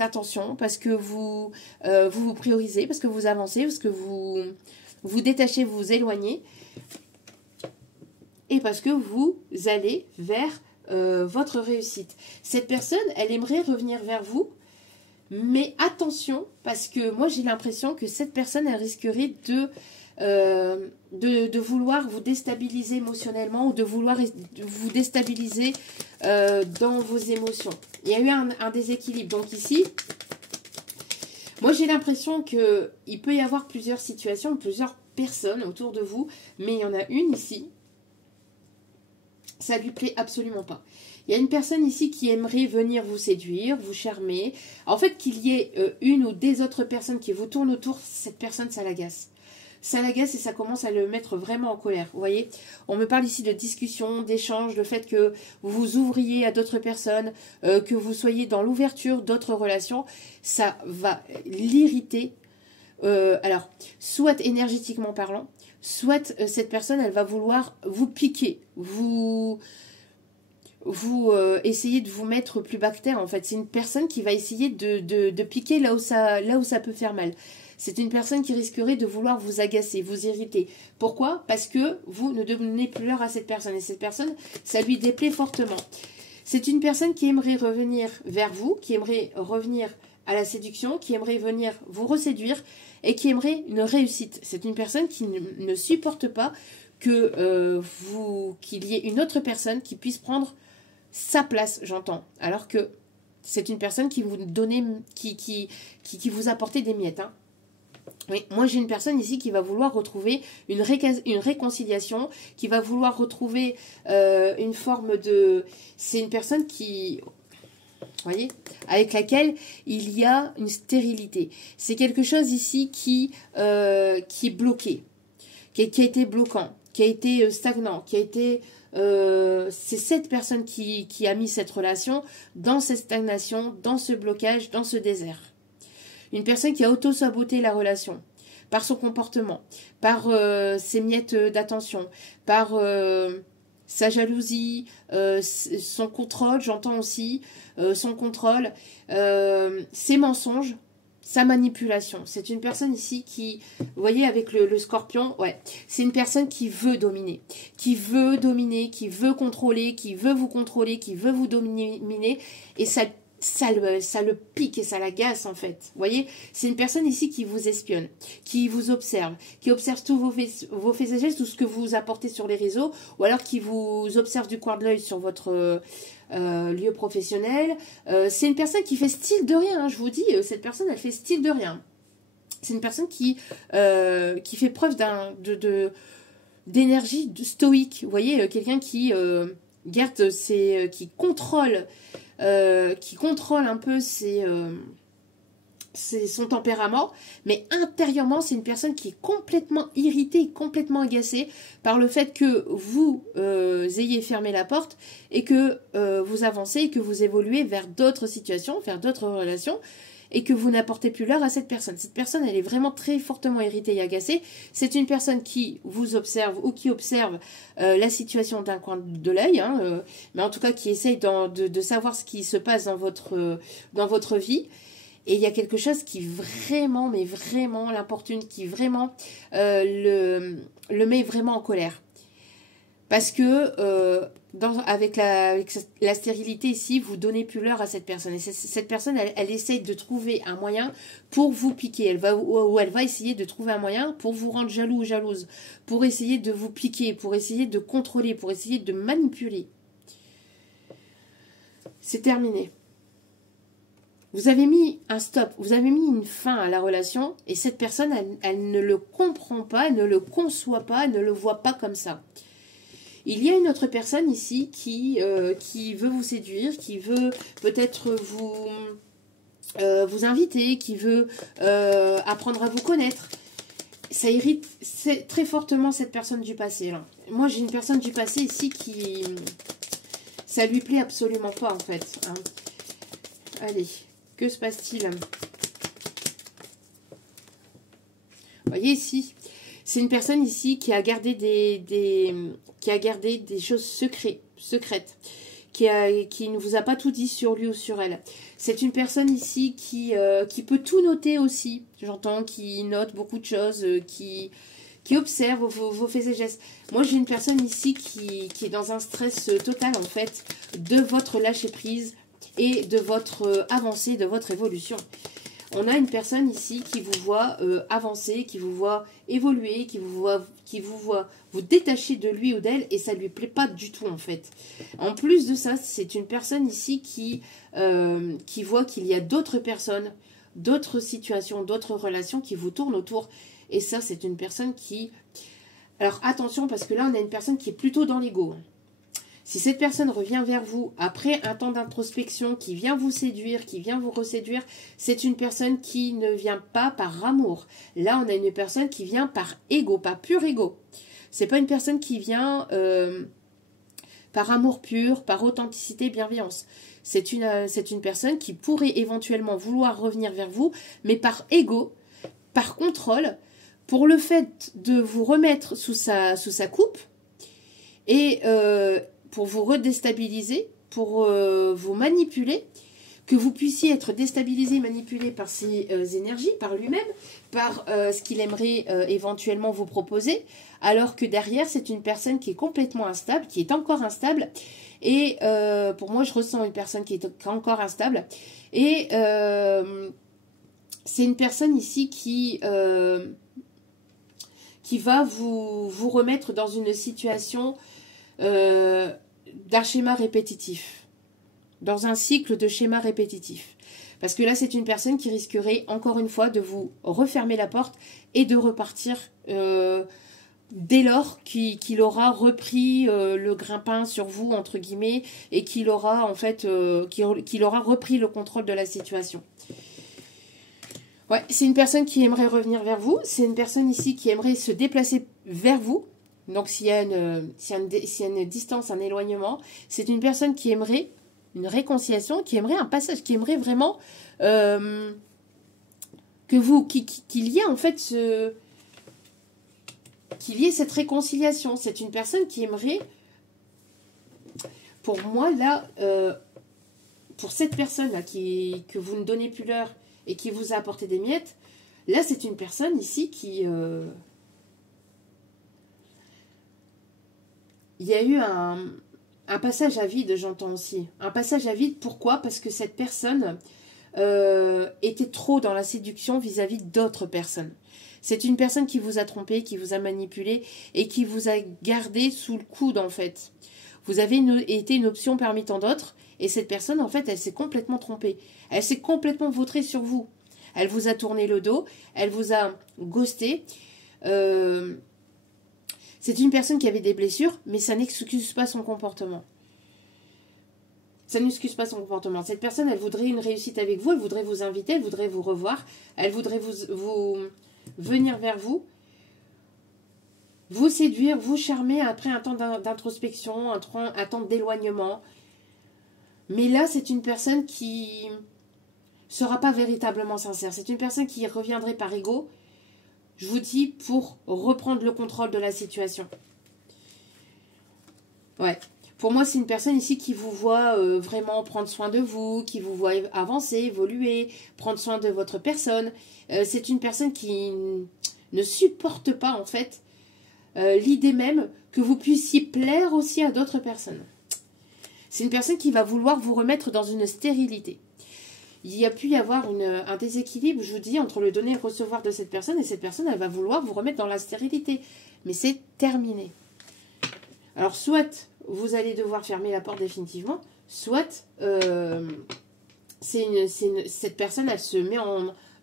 attention, parce que vous vous priorisez, parce que vous avancez, parce que vous vous détachez, vous vous éloignez, et parce que vous allez vers votre réussite. Cette personne, elle aimerait revenir vers vous, mais attention, parce que moi j'ai l'impression que cette personne, elle risquerait de vouloir vous déstabiliser émotionnellement ou de vouloir vous déstabiliser dans vos émotions. Il y a eu un déséquilibre. Donc ici, moi j'ai l'impression qu'il peut y avoir plusieurs situations, plusieurs personnes autour de vous, mais il y en a une ici, ça lui plaît absolument pas. Il y a une personne ici qui aimerait venir vous séduire, vous charmer. En fait, qu'il y ait une ou des autres personnes qui vous tournent autour, cette personne, ça l'agace. Ça l'agace et ça commence à le mettre vraiment en colère. Vous voyez, on me parle ici de discussion, d'échange, le fait que vous vous ouvriez à d'autres personnes, que vous soyez dans l'ouverture d'autres relations. Ça va l'irriter. Alors, soit énergétiquement parlant, soit cette personne, elle va vouloir vous piquer, vous essayez de vous mettre plus bactère. En fait, c'est une personne qui va essayer de piquer là où ça peut faire mal. C'est une personne qui risquerait de vouloir vous agacer, vous irriter. Pourquoi? Parce que vous ne donnez plus l'heure à cette personne. Et cette personne, ça lui déplaît fortement. C'est une personne qui aimerait revenir vers vous, qui aimerait revenir à la séduction, qui aimerait venir vous reséduire et qui aimerait une réussite. C'est une personne qui ne supporte pas que qu'il y ait une autre personne qui puisse prendre sa place, j'entends. Alors que c'est une personne qui vous donnait, qui vous apportait des miettes. Hein. Oui, moi j'ai une personne ici qui va vouloir retrouver une réconciliation, qui va vouloir retrouver une forme de... C'est une personne qui... Vous voyez, avec laquelle il y a une stérilité. C'est quelque chose ici qui est bloqué, qui a été bloquant, qui a été stagnant, qui a été... c'est cette personne qui a mis cette relation dans cette stagnation, dans ce blocage, dans ce désert. Une personne qui a auto-saboté la relation par son comportement, par ses miettes d'attention, par sa jalousie, son contrôle, j'entends aussi, son contrôle, ses mensonges, sa manipulation. C'est une personne ici qui, vous voyez avec le scorpion, ouais, c'est une personne qui veut dominer, qui veut contrôler, qui veut vous contrôler, qui veut vous dominer, et ça le pique et ça l'agace en fait. Vous voyez, c'est une personne ici qui vous espionne, qui vous observe, qui observe tous vos faits et gestes, tout ce que vous apportez sur les réseaux, ou alors qui vous observe du coin de l'œil sur votre lieu professionnel. C'est une personne qui fait style de rien, hein, je vous dis, cette personne elle fait style de rien. C'est une personne qui fait preuve d'énergie stoïque. Vous voyez, quelqu'un qui garde qui contrôle un peu son tempérament, mais intérieurement, c'est une personne qui est complètement irritée, complètement agacée par le fait que vous ayez fermé la porte et que vous avancez et que vous évoluez vers d'autres situations, vers d'autres relations, et que vous n'apportez plus l'heure à cette personne. Cette personne, elle est vraiment très fortement irritée et agacée. C'est une personne qui vous observe ou qui observe la situation d'un coin de l'œil, hein, mais en tout cas qui essaye de savoir ce qui se passe dans votre vie. Et il y a quelque chose qui vraiment, mais vraiment l'importune, qui vraiment le met vraiment en colère. Parce que avec la stérilité ici, vous donnez plus l'heure à cette personne. Et cette personne, elle essaye de trouver un moyen pour vous piquer. Elle va essayer de trouver un moyen pour vous rendre jaloux ou jalouse. Pour essayer de vous piquer, pour essayer de contrôler, pour essayer de manipuler. C'est terminé. Vous avez mis un stop, vous avez mis une fin à la relation et cette personne, elle ne le comprend pas, elle ne le conçoit pas, elle ne le voit pas comme ça. Il y a une autre personne ici qui veut vous séduire, qui veut peut-être vous inviter, qui veut apprendre à vous connaître. Ça irrite très fortement cette personne du passé. Là. Moi, j'ai une personne du passé ici qui... Ça lui plaît absolument pas, en fait. Hein. Allez, que se passe-t-il? Vous voyez ici, c'est une personne ici qui a gardé des choses secrètes. Qui ne vous a pas tout dit sur lui ou sur elle. C'est une personne ici qui peut tout noter aussi. J'entends, qui note beaucoup de choses, qui observe vos faits et gestes. Moi, j'ai une personne ici qui est dans un stress total, en fait, de votre lâcher-prise et de votre avancée, de votre évolution. On a une personne ici qui vous voit avancer, qui vous voit évoluer, qui vous voit vous détacher de lui ou d'elle, et ça ne lui plaît pas du tout, en fait. En plus de ça, c'est une personne ici qui voit qu'il y a d'autres personnes, d'autres situations, d'autres relations qui vous tournent autour. Et ça, c'est une personne qui... Alors, attention, parce que là, on a une personne qui est plutôt dans l'ego. Si cette personne revient vers vous après un temps d'introspection, qui vient vous séduire, qui vient vous reséduire, c'est une personne qui ne vient pas par amour. Là, on a une personne qui vient par ego, pas pur ego. C'est pas une personne qui vient par amour pur, par authenticité, bienveillance. C'est une personne qui pourrait éventuellement vouloir revenir vers vous, mais par ego, par contrôle, pour le fait de vous remettre sous sa coupe et pour vous redéstabiliser, pour vous manipuler, que vous puissiez être déstabilisé, manipulé par ses énergies, par lui-même, par ce qu'il aimerait éventuellement vous proposer, alors que derrière, c'est une personne qui est complètement instable, qui est encore instable, et pour moi, je ressens une personne qui est encore instable, et c'est une personne ici qui va vous remettre dans une situation d'un schéma répétitif, dans un cycle de schéma répétitif. Parce que là, c'est une personne qui risquerait, encore une fois, de vous refermer la porte et de repartir dès lors qu'il aura repris le grimpin sur vous, entre guillemets, et qu'il aura, en fait, qu'il aura repris le contrôle de la situation. Ouais, c'est une personne qui aimerait revenir vers vous. C'est une personne ici qui aimerait se déplacer vers vous. Donc, s'il y a une distance, un éloignement, c'est une personne qui aimerait une réconciliation, qui aimerait un passage, qui aimerait vraiment qu'il y ait en fait qu'il y ait cette réconciliation. C'est une personne qui aimerait, pour moi là, pour cette personne-là que vous ne donnez plus l'heure et qui vous a apporté des miettes, là c'est une personne ici qui... il y a eu un passage à vide, j'entends aussi. Un passage à vide, pourquoi? Parce que cette personne était trop dans la séduction vis-à-vis d'autres personnes. C'est une personne qui vous a trompé, qui vous a manipulé et qui vous a gardé sous le coude, en fait. Vous avez été une option parmi tant d'autres et cette personne, en fait, elle s'est complètement trompée. Elle s'est complètement vautrée sur vous. Elle vous a tourné le dos, elle vous a ghosté. C'est une personne qui avait des blessures, mais ça n'excuse pas son comportement. Ça n'excuse pas son comportement. Cette personne, elle voudrait une réussite avec vous, elle voudrait vous inviter, elle voudrait vous revoir, elle voudrait vous venir vers vous, vous séduire, vous charmer après un temps d'introspection, un temps d'éloignement. Mais là, c'est une personne qui ne sera pas véritablement sincère. C'est une personne qui reviendrait par ego, je vous dis, pour reprendre le contrôle de la situation. Ouais. Pour moi, c'est une personne ici qui vous voit vraiment prendre soin de vous, qui vous voit avancer, évoluer, prendre soin de votre personne. C'est une personne qui ne supporte pas, en fait, l'idée même que vous puissiez plaire aussi à d'autres personnes. C'est une personne qui va vouloir vous remettre dans une stérilité. Il y a pu y avoir un déséquilibre, je vous dis, entre le donner et le recevoir de cette personne, et cette personne, elle va vouloir vous remettre dans la stérilité. Mais c'est terminé. Alors, soit vous allez devoir fermer la porte définitivement, soit cette personne, elle se met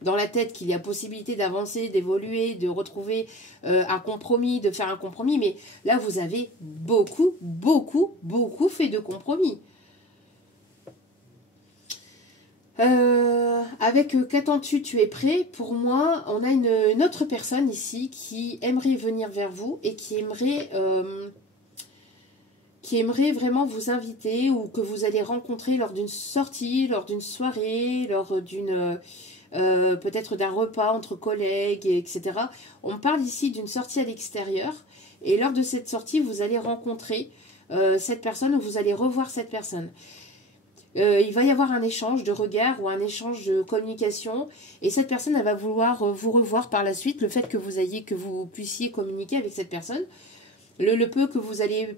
dans la tête qu'il y a possibilité d'avancer, d'évoluer, de retrouver un compromis, de faire un compromis. Mais là, vous avez beaucoup fait de compromis. Avec qu'attends-tu, tu es prêt? Pour moi, on a une autre personne ici qui aimerait venir vers vous et qui aimerait vraiment vous inviter ou que vous allez rencontrer lors d'une sortie, lors d'une soirée, lors d'une peut-être d'un repas entre collègues, etc. On parle ici d'une sortie à l'extérieur et lors de cette sortie, vous allez rencontrer cette personne ou vous allez revoir cette personne. Il va y avoir un échange de regards ou un échange de communication et cette personne elle va vouloir vous revoir par la suite. Le fait que vous puissiez communiquer avec cette personne, le peu que vous allez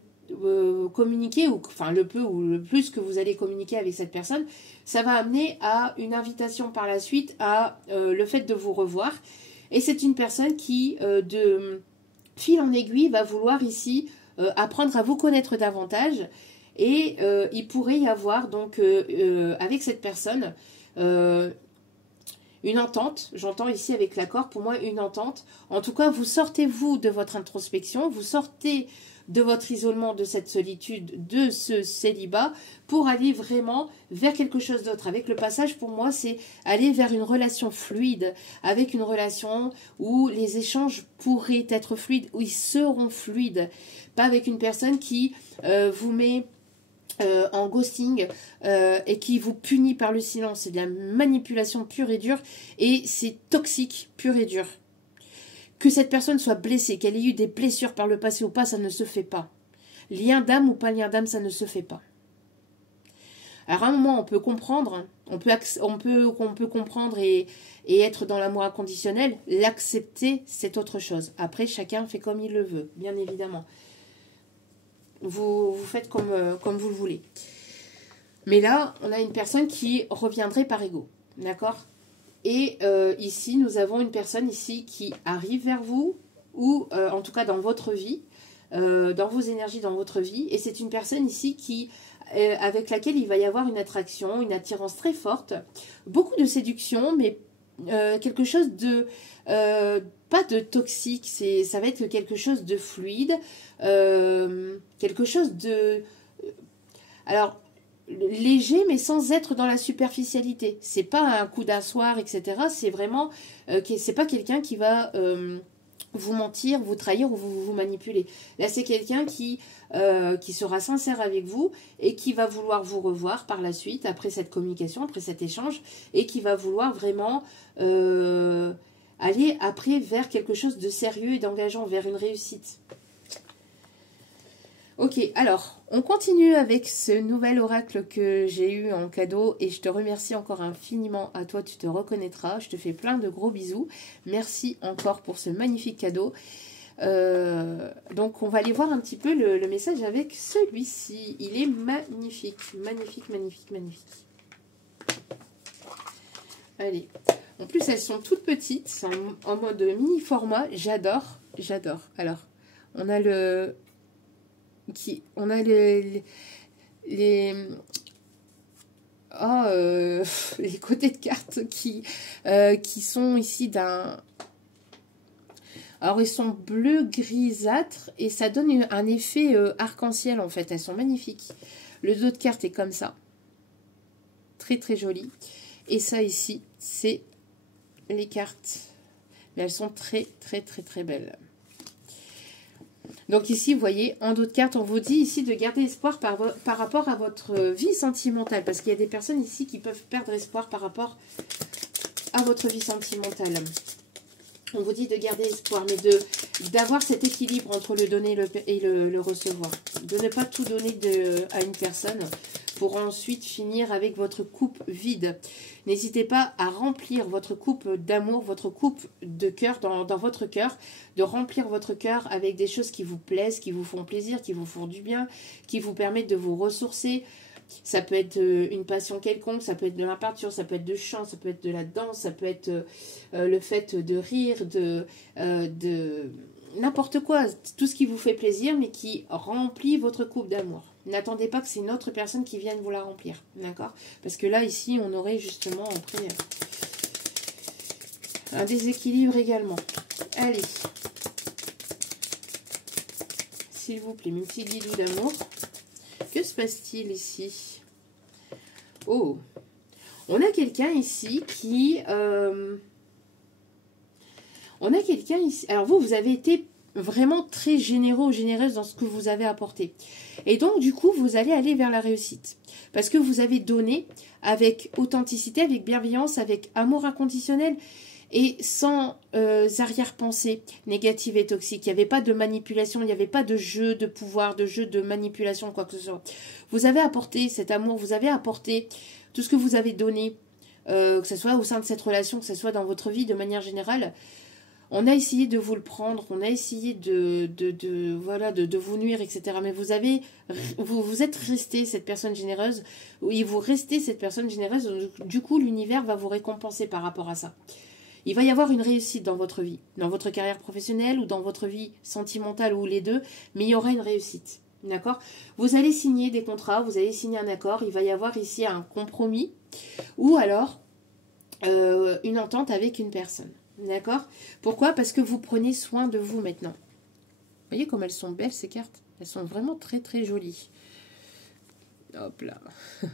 communiquer, ou enfin le peu ou le plus que vous allez communiquer avec cette personne, ça va amener à une invitation par la suite à le fait de vous revoir. Et c'est une personne qui, de fil en aiguille, va vouloir ici apprendre à vous connaître davantage. Et il pourrait y avoir donc avec cette personne une entente, j'entends ici avec l'accord, pour moi une entente. En tout cas, vous sortez vous de votre introspection, vous sortez de votre isolement, de cette solitude, de ce célibat, pour aller vraiment vers quelque chose d'autre. Avec le passage, pour moi, c'est aller vers une relation fluide, avec une relation où les échanges pourraient être fluides, où ils seront fluides, pas avec une personne qui vous met en ghosting et qui vous punit par le silence. C'est de la manipulation pure et dure et c'est toxique pure et dure. Que cette personne soit blessée, qu'elle ait eu des blessures par le passé ou pas, ça ne se fait pas. Lien d'âme ou pas lien d'âme, ça ne se fait pas. Alors à un moment, on peut comprendre, on peut comprendre et être dans l'amour inconditionnel. L'accepter, c'est autre chose. Après, chacun fait comme il le veut, bien évidemment. Vous faites comme vous le voulez. Mais là, on a une personne qui reviendrait par ego. D'accord ? Et ici, nous avons une personne ici qui arrive vers vous, ou en tout cas dans votre vie, dans vos énergies, dans votre vie. Et c'est une personne ici qui, avec laquelle il va y avoir une attraction, une attirance très forte. Beaucoup de séduction, mais quelque chose de... pas de toxique, ça va être quelque chose de fluide, quelque chose de... alors, léger, mais sans être dans la superficialité. C'est pas un coup d'un soir, etc. C'est vraiment... c'est pas quelqu'un qui va vous mentir, vous trahir ou vous manipuler. Là, c'est quelqu'un qui sera sincère avec vous et qui va vouloir vous revoir par la suite, après cette communication, après cet échange, et qui va vouloir vraiment... aller après vers quelque chose de sérieux et d'engageant, vers une réussite. Ok, alors, on continue avec ce nouvel oracle que j'ai eu en cadeau et je te remercie encore infiniment. À toi, tu te reconnaîtras. Je te fais plein de gros bisous. Merci encore pour ce magnifique cadeau. Donc, on va aller voir un petit peu le message avec celui-ci. Il est magnifique, magnifique, magnifique, magnifique. Allez. En plus, elles sont toutes petites, c'est en mode mini format. J'adore, j'adore. Alors, on a les côtés de cartes qui sont ici d'un... Alors, ils sont bleu grisâtre et ça donne un effet arc-en-ciel en fait. Elles sont magnifiques. Le dos de carte est comme ça. Très, très joli. Et ça ici, c'est les cartes. Mais elles sont très, très, très, très belles. Donc ici, vous voyez, en dos de carte, on vous dit ici de garder espoir par rapport à votre vie sentimentale. Parce qu'il y a des personnes ici qui peuvent perdre espoir par rapport à votre vie sentimentale. On vous dit de garder espoir, mais d'avoir cet équilibre entre le donner et le recevoir. De ne pas tout donner à une personne pour ensuite finir avec votre coupe vide. N'hésitez pas à remplir votre coupe d'amour, votre coupe de cœur dans votre cœur, de remplir votre cœur avec des choses qui vous plaisent, qui vous font plaisir, qui vous font du bien, qui vous permettent de vous ressourcer. Ça peut être une passion quelconque, ça peut être de la peinture, ça peut être de chant, ça peut être de la danse, ça peut être le fait de rire, de n'importe quoi, tout ce qui vous fait plaisir, mais qui remplit votre coupe d'amour. N'attendez pas que c'est une autre personne qui vienne vous la remplir, d'accord? Parce que là, ici, on aurait justement après Un déséquilibre également. Allez. S'il vous plaît, mes petits guidous d'amour. Que se passe-t-il ici? Oh, on a quelqu'un ici qui... on a quelqu'un ici... Alors vous avez été vraiment très généreux ou généreuse dans ce que vous avez apporté. Et donc, du coup, vous allez aller vers la réussite. Parce que vous avez donné avec authenticité, avec bienveillance, avec amour inconditionnel et sans arrière-pensée négative et toxique. Il n'y avait pas de manipulation, il n'y avait pas de jeu de pouvoir, de jeu de manipulation, quoi que ce soit. Vous avez apporté cet amour, vous avez apporté tout ce que vous avez donné, que ce soit au sein de cette relation, que ce soit dans votre vie de manière générale. On a essayé de vous le prendre, on a essayé de vous nuire, etc. Mais vous êtes resté cette personne généreuse, et vous restez cette personne généreuse, du coup l'univers va vous récompenser par rapport à ça. Il va y avoir une réussite dans votre vie, dans votre carrière professionnelle ou dans votre vie sentimentale ou les deux, mais il y aura une réussite. D'accord? Vous allez signer des contrats, vous allez signer un accord, il va y avoir ici un compromis ou alors une entente avec une personne. D'accord? Pourquoi? Parce que vous prenez soin de vous maintenant. Vous voyez comme elles sont belles ces cartes? Elles sont vraiment très très jolies. Hop là. Vous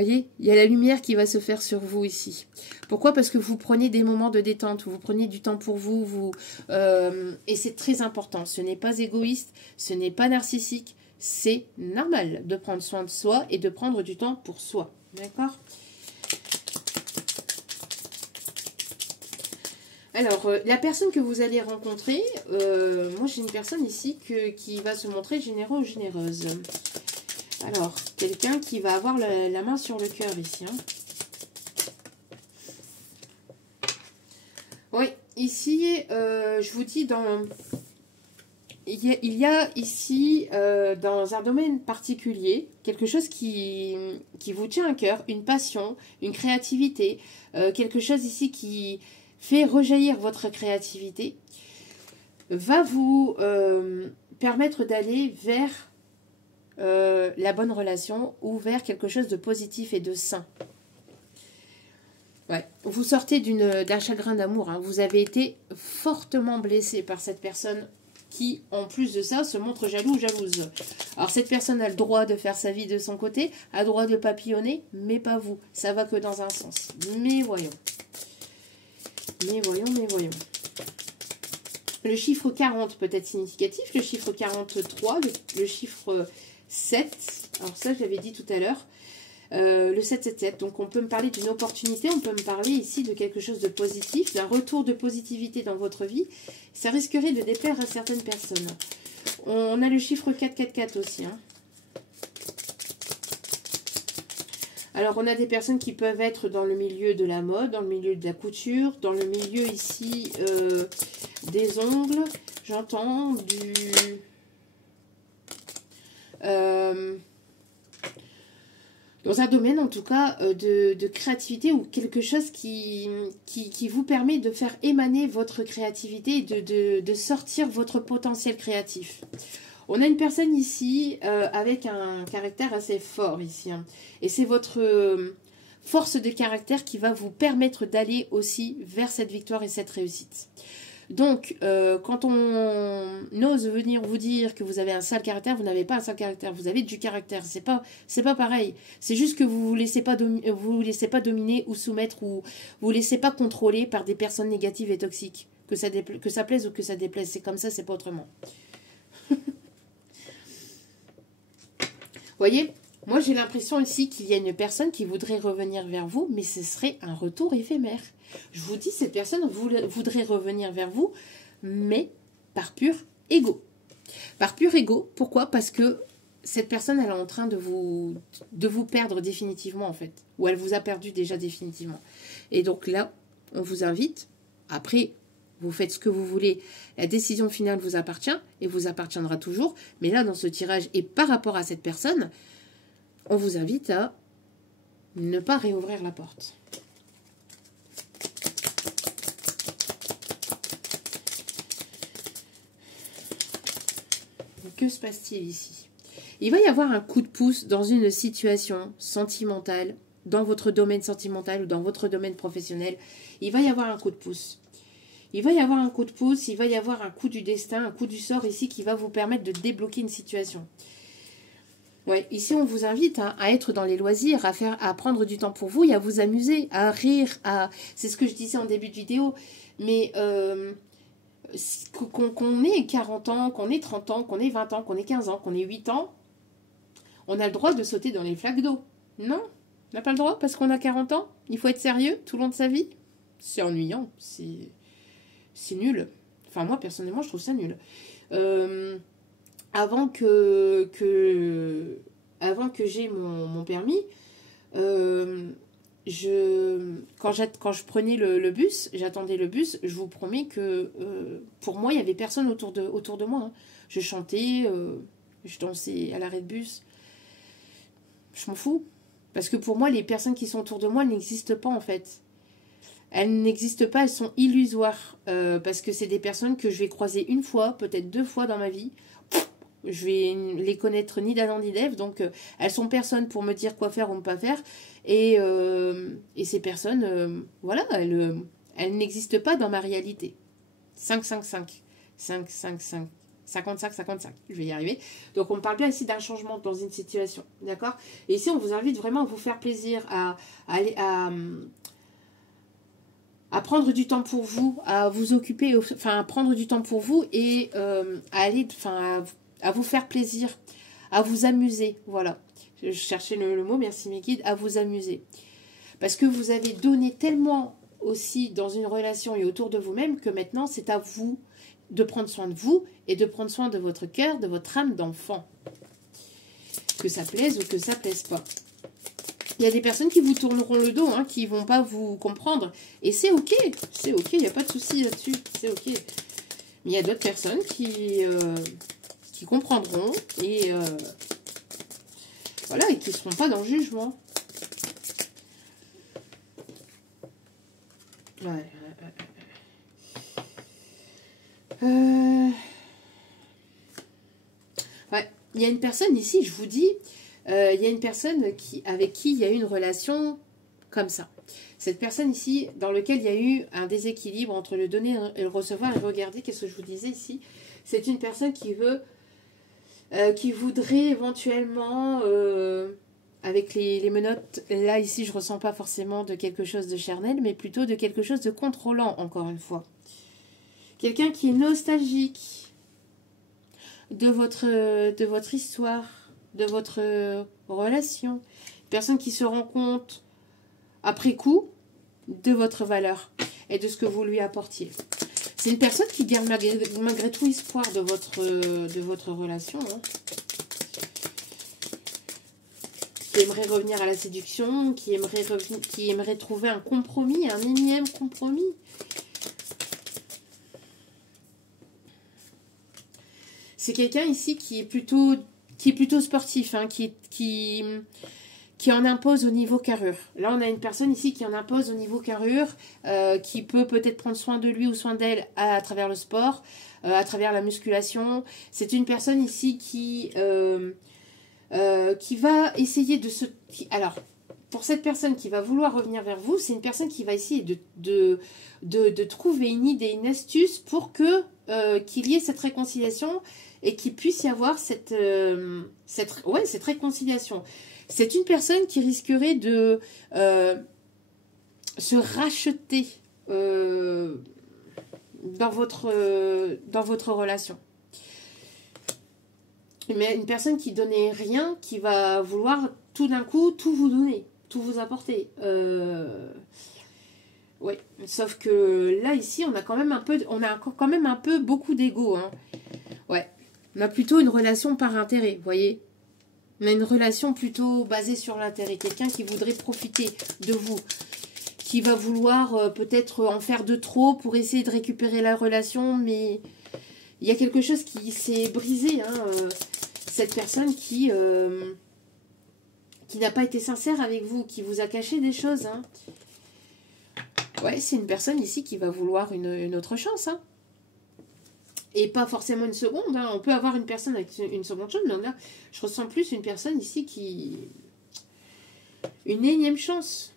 voyez? Il y a la lumière qui va se faire sur vous ici. Pourquoi? Parce que vous prenez des moments de détente, vous prenez du temps pour vous, et c'est très important. Ce n'est pas égoïste, ce n'est pas narcissique. C'est normal de prendre soin de soi et de prendre du temps pour soi. D'accord? Alors, la personne que vous allez rencontrer, moi j'ai une personne ici qui va se montrer généreux ou généreuse. Alors, quelqu'un qui va avoir la main sur le cœur ici. Hein. Oui, ici, je vous dis, il y a ici, dans un domaine particulier, quelque chose qui vous tient à cœur, une passion, une créativité, quelque chose ici qui fait rejaillir votre créativité, va vous permettre d'aller vers la bonne relation ou vers quelque chose de positif et de sain. Ouais. Vous sortez d'un chagrin d'amour, hein. Vous avez été fortement blessé par cette personne qui, en plus de ça, se montre jaloux ou jalouse. Alors, cette personne a le droit de faire sa vie de son côté, a le droit de papillonner, mais pas vous. Ça va que dans un sens. Mais voyons. Mais voyons. Le chiffre 40 peut être significatif, le chiffre 43, le chiffre 7, alors ça je l'avais dit tout à l'heure, le 777, donc on peut me parler d'une opportunité, on peut me parler ici de quelque chose de positif, d'un retour de positivité dans votre vie, ça risquerait de déplaire à certaines personnes. On a le chiffre 444 aussi, hein. Alors, on a des personnes qui peuvent être dans le milieu de la mode, dans le milieu de la couture, dans le milieu ici des ongles. J'entends dans un domaine, en tout cas, de créativité ou quelque chose qui vous permet de faire émaner votre créativité et de sortir votre potentiel créatif. On a une personne ici avec un caractère assez fort ici. Hein. Et c'est votre force de caractère qui va vous permettre d'aller aussi vers cette victoire et cette réussite. Donc, quand on ose venir vous dire que vous avez un sale caractère, vous n'avez pas un sale caractère, vous avez du caractère. C'est pas pareil. C'est juste que vous vous laissez pas dominer ou soumettre ou vous laissez pas contrôler par des personnes négatives et toxiques. Que ça plaise ou que ça déplaise. C'est comme ça, c'est pas autrement. Vous voyez, moi j'ai l'impression ici qu'il y a une personne qui voudrait revenir vers vous, mais ce serait un retour éphémère. Je vous dis, cette personne voudrait revenir vers vous, mais par pur ego. Par pur ego, pourquoi? Parce que cette personne, elle est en train de vous perdre définitivement, en fait. Ou elle vous a perdu déjà définitivement. Et donc là, on vous invite, après, vous faites ce que vous voulez, la décision finale vous appartient et vous appartiendra toujours. Mais là, dans ce tirage et par rapport à cette personne, on vous invite à ne pas réouvrir la porte. Que se passe-t-il ici? Il va y avoir un coup de pouce dans une situation sentimentale dans votre domaine sentimental ou dans votre domaine professionnel, il va y avoir un coup de pouce. Il va y avoir un coup de pouce, il va y avoir un coup du destin, un coup du sort ici qui va vous permettre de débloquer une situation. Ouais, ici on vous invite à être dans les loisirs, à prendre du temps pour vous et à vous amuser, à rire, c'est ce que je disais en début de vidéo, mais qu'on ait 40 ans, qu'on ait 30 ans, qu'on ait 20 ans, qu'on ait 15 ans, qu'on ait 8 ans, on a le droit de sauter dans les flaques d'eau. Non, on n'a pas le droit parce qu'on a 40 ans. Il faut être sérieux tout le long de sa vie. C'est ennuyant, c'est nul. Enfin, moi, personnellement, je trouve ça nul. Avant que j'ai mon permis, quand je prenais le bus, j'attendais le bus, je vous promets que pour moi, il n'y avait personne autour de moi. Hein. Je chantais, je dansais à l'arrêt de bus. Je m'en fous. Parce que pour moi, les personnes qui sont autour de moi, elles n'existent pas en fait. Elles n'existent pas, elles sont illusoires. Parce que c'est des personnes que je vais croiser une fois, peut-être 2 fois dans ma vie. Je vais les connaître ni d'Adam ni d'Ève. Donc, elles sont personnes pour me dire quoi faire ou ne pas faire. Et ces personnes, voilà, elles n'existent pas dans ma réalité. 5-5-5. 5-5-5. 55-55, je vais y arriver. Donc on parle bien ici d'un changement dans une situation, d'accord? Et ici on vous invite vraiment à vous faire plaisir, à prendre du temps pour vous, à vous occuper, enfin à prendre du temps pour vous et à vous faire plaisir, à vous amuser, voilà. Je cherchais le mot, merci mes guides, à vous amuser. Parce que vous avez donné tellement aussi dans une relation et autour de vous-même que maintenant c'est à vous de prendre soin de vous et de prendre soin de votre cœur, de votre âme d'enfant. Que ça plaise ou que ça plaise pas. Il y a des personnes qui vous tourneront le dos, hein, qui vont pas vous comprendre. Et c'est ok, il n'y a pas de souci là-dessus, c'est ok. Mais il y a d'autres personnes qui comprendront et voilà, et qui ne seront pas dans le jugement. Ouais. Ouais, il y a une personne ici, je vous dis, il y a une personne avec qui il y a eu une relation comme ça. Cette personne ici, dans laquelle il y a eu un déséquilibre entre le donner et le recevoir. Et regardez, qu'est-ce que je vous disais ici? C'est une personne qui voudrait éventuellement, avec les menottes, là ici je ne ressens pas forcément de quelque chose de charnel, mais plutôt de quelque chose de contrôlant, encore une fois. Quelqu'un qui est nostalgique de votre histoire, de votre relation. Une personne qui se rend compte, après coup, de votre valeur et de ce que vous lui apportiez. C'est une personne qui garde malgré tout espoir de votre relation. Hein. Qui aimerait revenir à la séduction, qui aimerait trouver un compromis, un énième compromis. C'est quelqu'un ici qui est plutôt sportif, hein, qui en impose au niveau carrure. Là, on a une personne ici qui en impose au niveau carrure, qui peut peut-être prendre soin de lui ou soin d'elle à travers le sport, à travers la musculation. C'est une personne ici qui va essayer de se... Alors, pour cette personne qui va vouloir revenir vers vous, c'est une personne qui va essayer de trouver une idée, une astuce pour qu'il y ait cette réconciliation et qu'il puisse y avoir cette réconciliation. C'est une personne qui risquerait de se racheter dans votre relation. Mais une personne qui donnait rien, qui va vouloir tout d'un coup tout vous donner, tout vous apporter. Oui, sauf que là ici on a quand même un peu beaucoup d'ego. Hein. Ouais, on a plutôt une relation par intérêt, vous voyez. On a une relation plutôt basée sur l'intérêt. Quelqu'un qui voudrait profiter de vous, qui va vouloir peut-être en faire de trop pour essayer de récupérer la relation, mais il y a quelque chose qui s'est brisé. Hein, cette personne qui n'a pas été sincère avec vous, qui vous a caché des choses. Hein. Ouais, c'est une personne ici qui va vouloir une autre chance. Hein. Et pas forcément une seconde. Hein. On peut avoir une personne avec une seconde chance, mais là, je ressens plus une personne ici qui Une énième chance.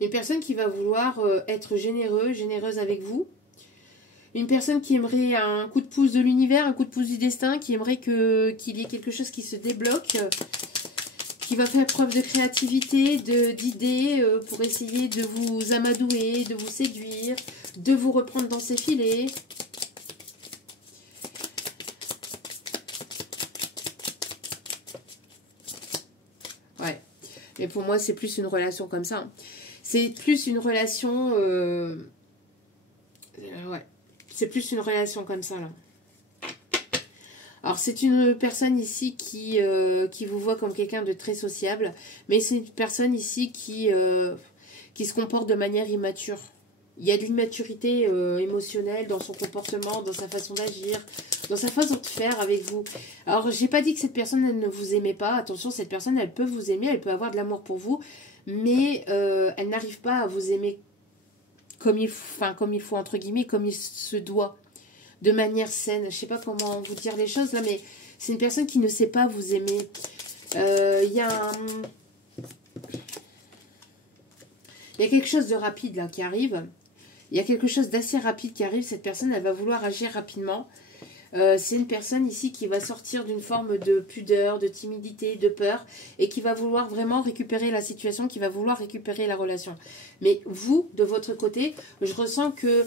Une personne qui va vouloir être généreuse avec vous. Une personne qui aimerait un coup de pouce de l'univers, un coup de pouce du destin, qui aimerait qu'il y ait quelque chose qui se débloque, qui va faire preuve de créativité, d'idées pour essayer de vous amadouer, de vous séduire, de vous reprendre dans ses filets. Ouais, mais pour moi, c'est plus une relation comme ça. C'est plus une relation... ouais, c'est plus une relation comme ça, là. Alors, c'est une personne ici qui vous voit comme quelqu'un de très sociable, mais c'est une personne ici qui se comporte de manière immature. Il y a de l'immaturité émotionnelle dans son comportement, dans sa façon d'agir, dans sa façon de faire avec vous. Alors, j'ai pas dit que cette personne, elle ne vous aimait pas. Attention, cette personne, elle peut vous aimer, elle peut avoir de l'amour pour vous, mais elle n'arrive pas à vous aimer comme il faut, entre guillemets, comme il se doit. De manière saine. Je sais pas comment vous dire les choses là, mais c'est une personne qui ne sait pas vous aimer. Il y a quelque chose de rapide là qui arrive. Il y a quelque chose d'assez rapide qui arrive. Cette personne, elle va vouloir agir rapidement. C'est une personne ici qui va sortir d'une forme de pudeur, de timidité, de peur, et qui va vouloir vraiment récupérer la situation, qui va vouloir récupérer la relation. Mais vous, de votre côté, je ressens que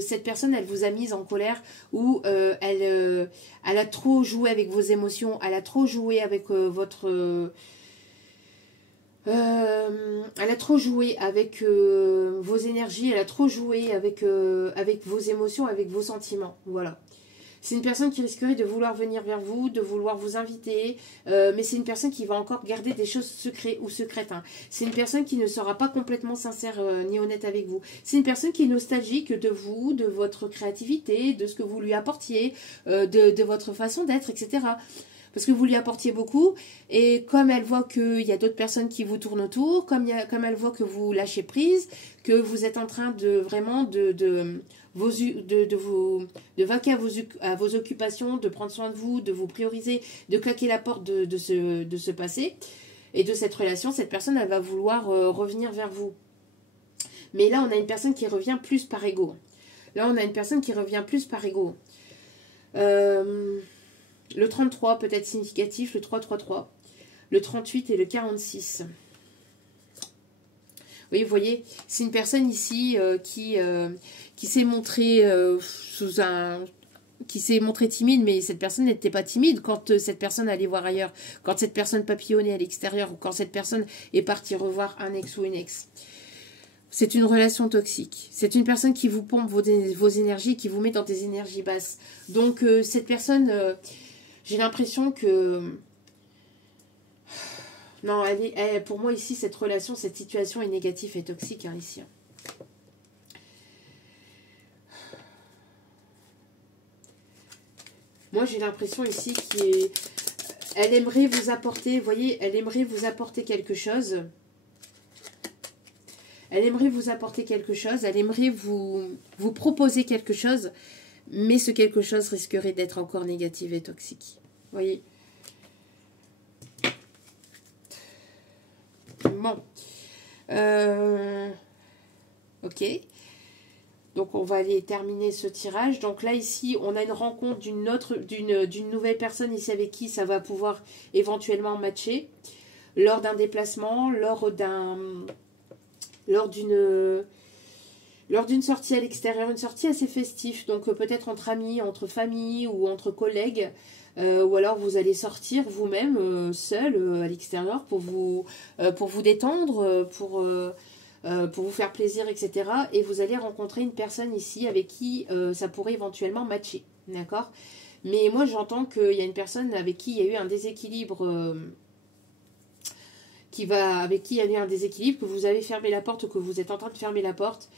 cette personne, elle vous a mise en colère, ou elle a trop joué avec vos émotions, elle a trop joué avec elle a trop joué avec vos énergies, elle a trop joué avec vos émotions, avec vos sentiments. Voilà. C'est une personne qui risquerait de vouloir venir vers vous, de vouloir vous inviter, mais c'est une personne qui va encore garder des choses secrètes. Hein. C'est une personne qui ne sera pas complètement sincère ni honnête avec vous. C'est une personne qui est nostalgique de vous, de votre créativité, de ce que vous lui apportiez, de votre façon d'être, etc. Parce que vous lui apportiez beaucoup, et comme elle voit qu'il y a d'autres personnes qui vous tournent autour, comme elle voit que vous lâchez prise, que vous êtes en train de vraiment de vaquer à vos occupations, de prendre soin de vous, de vous prioriser, de claquer la porte de ce passé et de cette relation, cette personne, elle va vouloir revenir vers vous. Mais là, on a une personne qui revient plus par ego. Le 33 peut être significatif, le 333, le 38 et le 46. Oui, vous voyez, c'est une personne ici qui s'est montrée qui s'est montrée timide, mais cette personne n'était pas timide quand cette personne allait voir ailleurs, quand cette personne papillonnait à l'extérieur, ou quand cette personne est partie revoir un ex ou une ex. C'est une relation toxique. C'est une personne qui vous pompe vos énergies, qui vous met dans des énergies basses. Donc, cette personne... j'ai l'impression que... Non, pour moi ici, cette relation, cette situation est négative et toxique, hein, ici. Moi, j'ai l'impression ici elle aimerait vous apporter, vous voyez, elle aimerait vous apporter quelque chose. Elle aimerait vous apporter quelque chose, elle aimerait vous proposer quelque chose, mais ce quelque chose risquerait d'être encore négatif et toxique. Vous voyez. Bon. Ok. Donc, on va aller terminer ce tirage. Donc là, ici, on a une rencontre d'une nouvelle personne ici avec qui ça va pouvoir éventuellement matcher. Lors d'un déplacement, lors d'une sortie à l'extérieur, une sortie assez festive. Donc, peut-être entre amis, entre familles ou entre collègues. Ou alors vous allez sortir vous-même seul à l'extérieur pour vous détendre, pour vous faire plaisir, etc. Et vous allez rencontrer une personne ici avec qui ça pourrait éventuellement matcher, d'accord? Mais moi j'entends qu'il y a une personne avec qui il y a eu un déséquilibre, que vous avez fermé la porte ou que vous êtes en train de fermer la porte.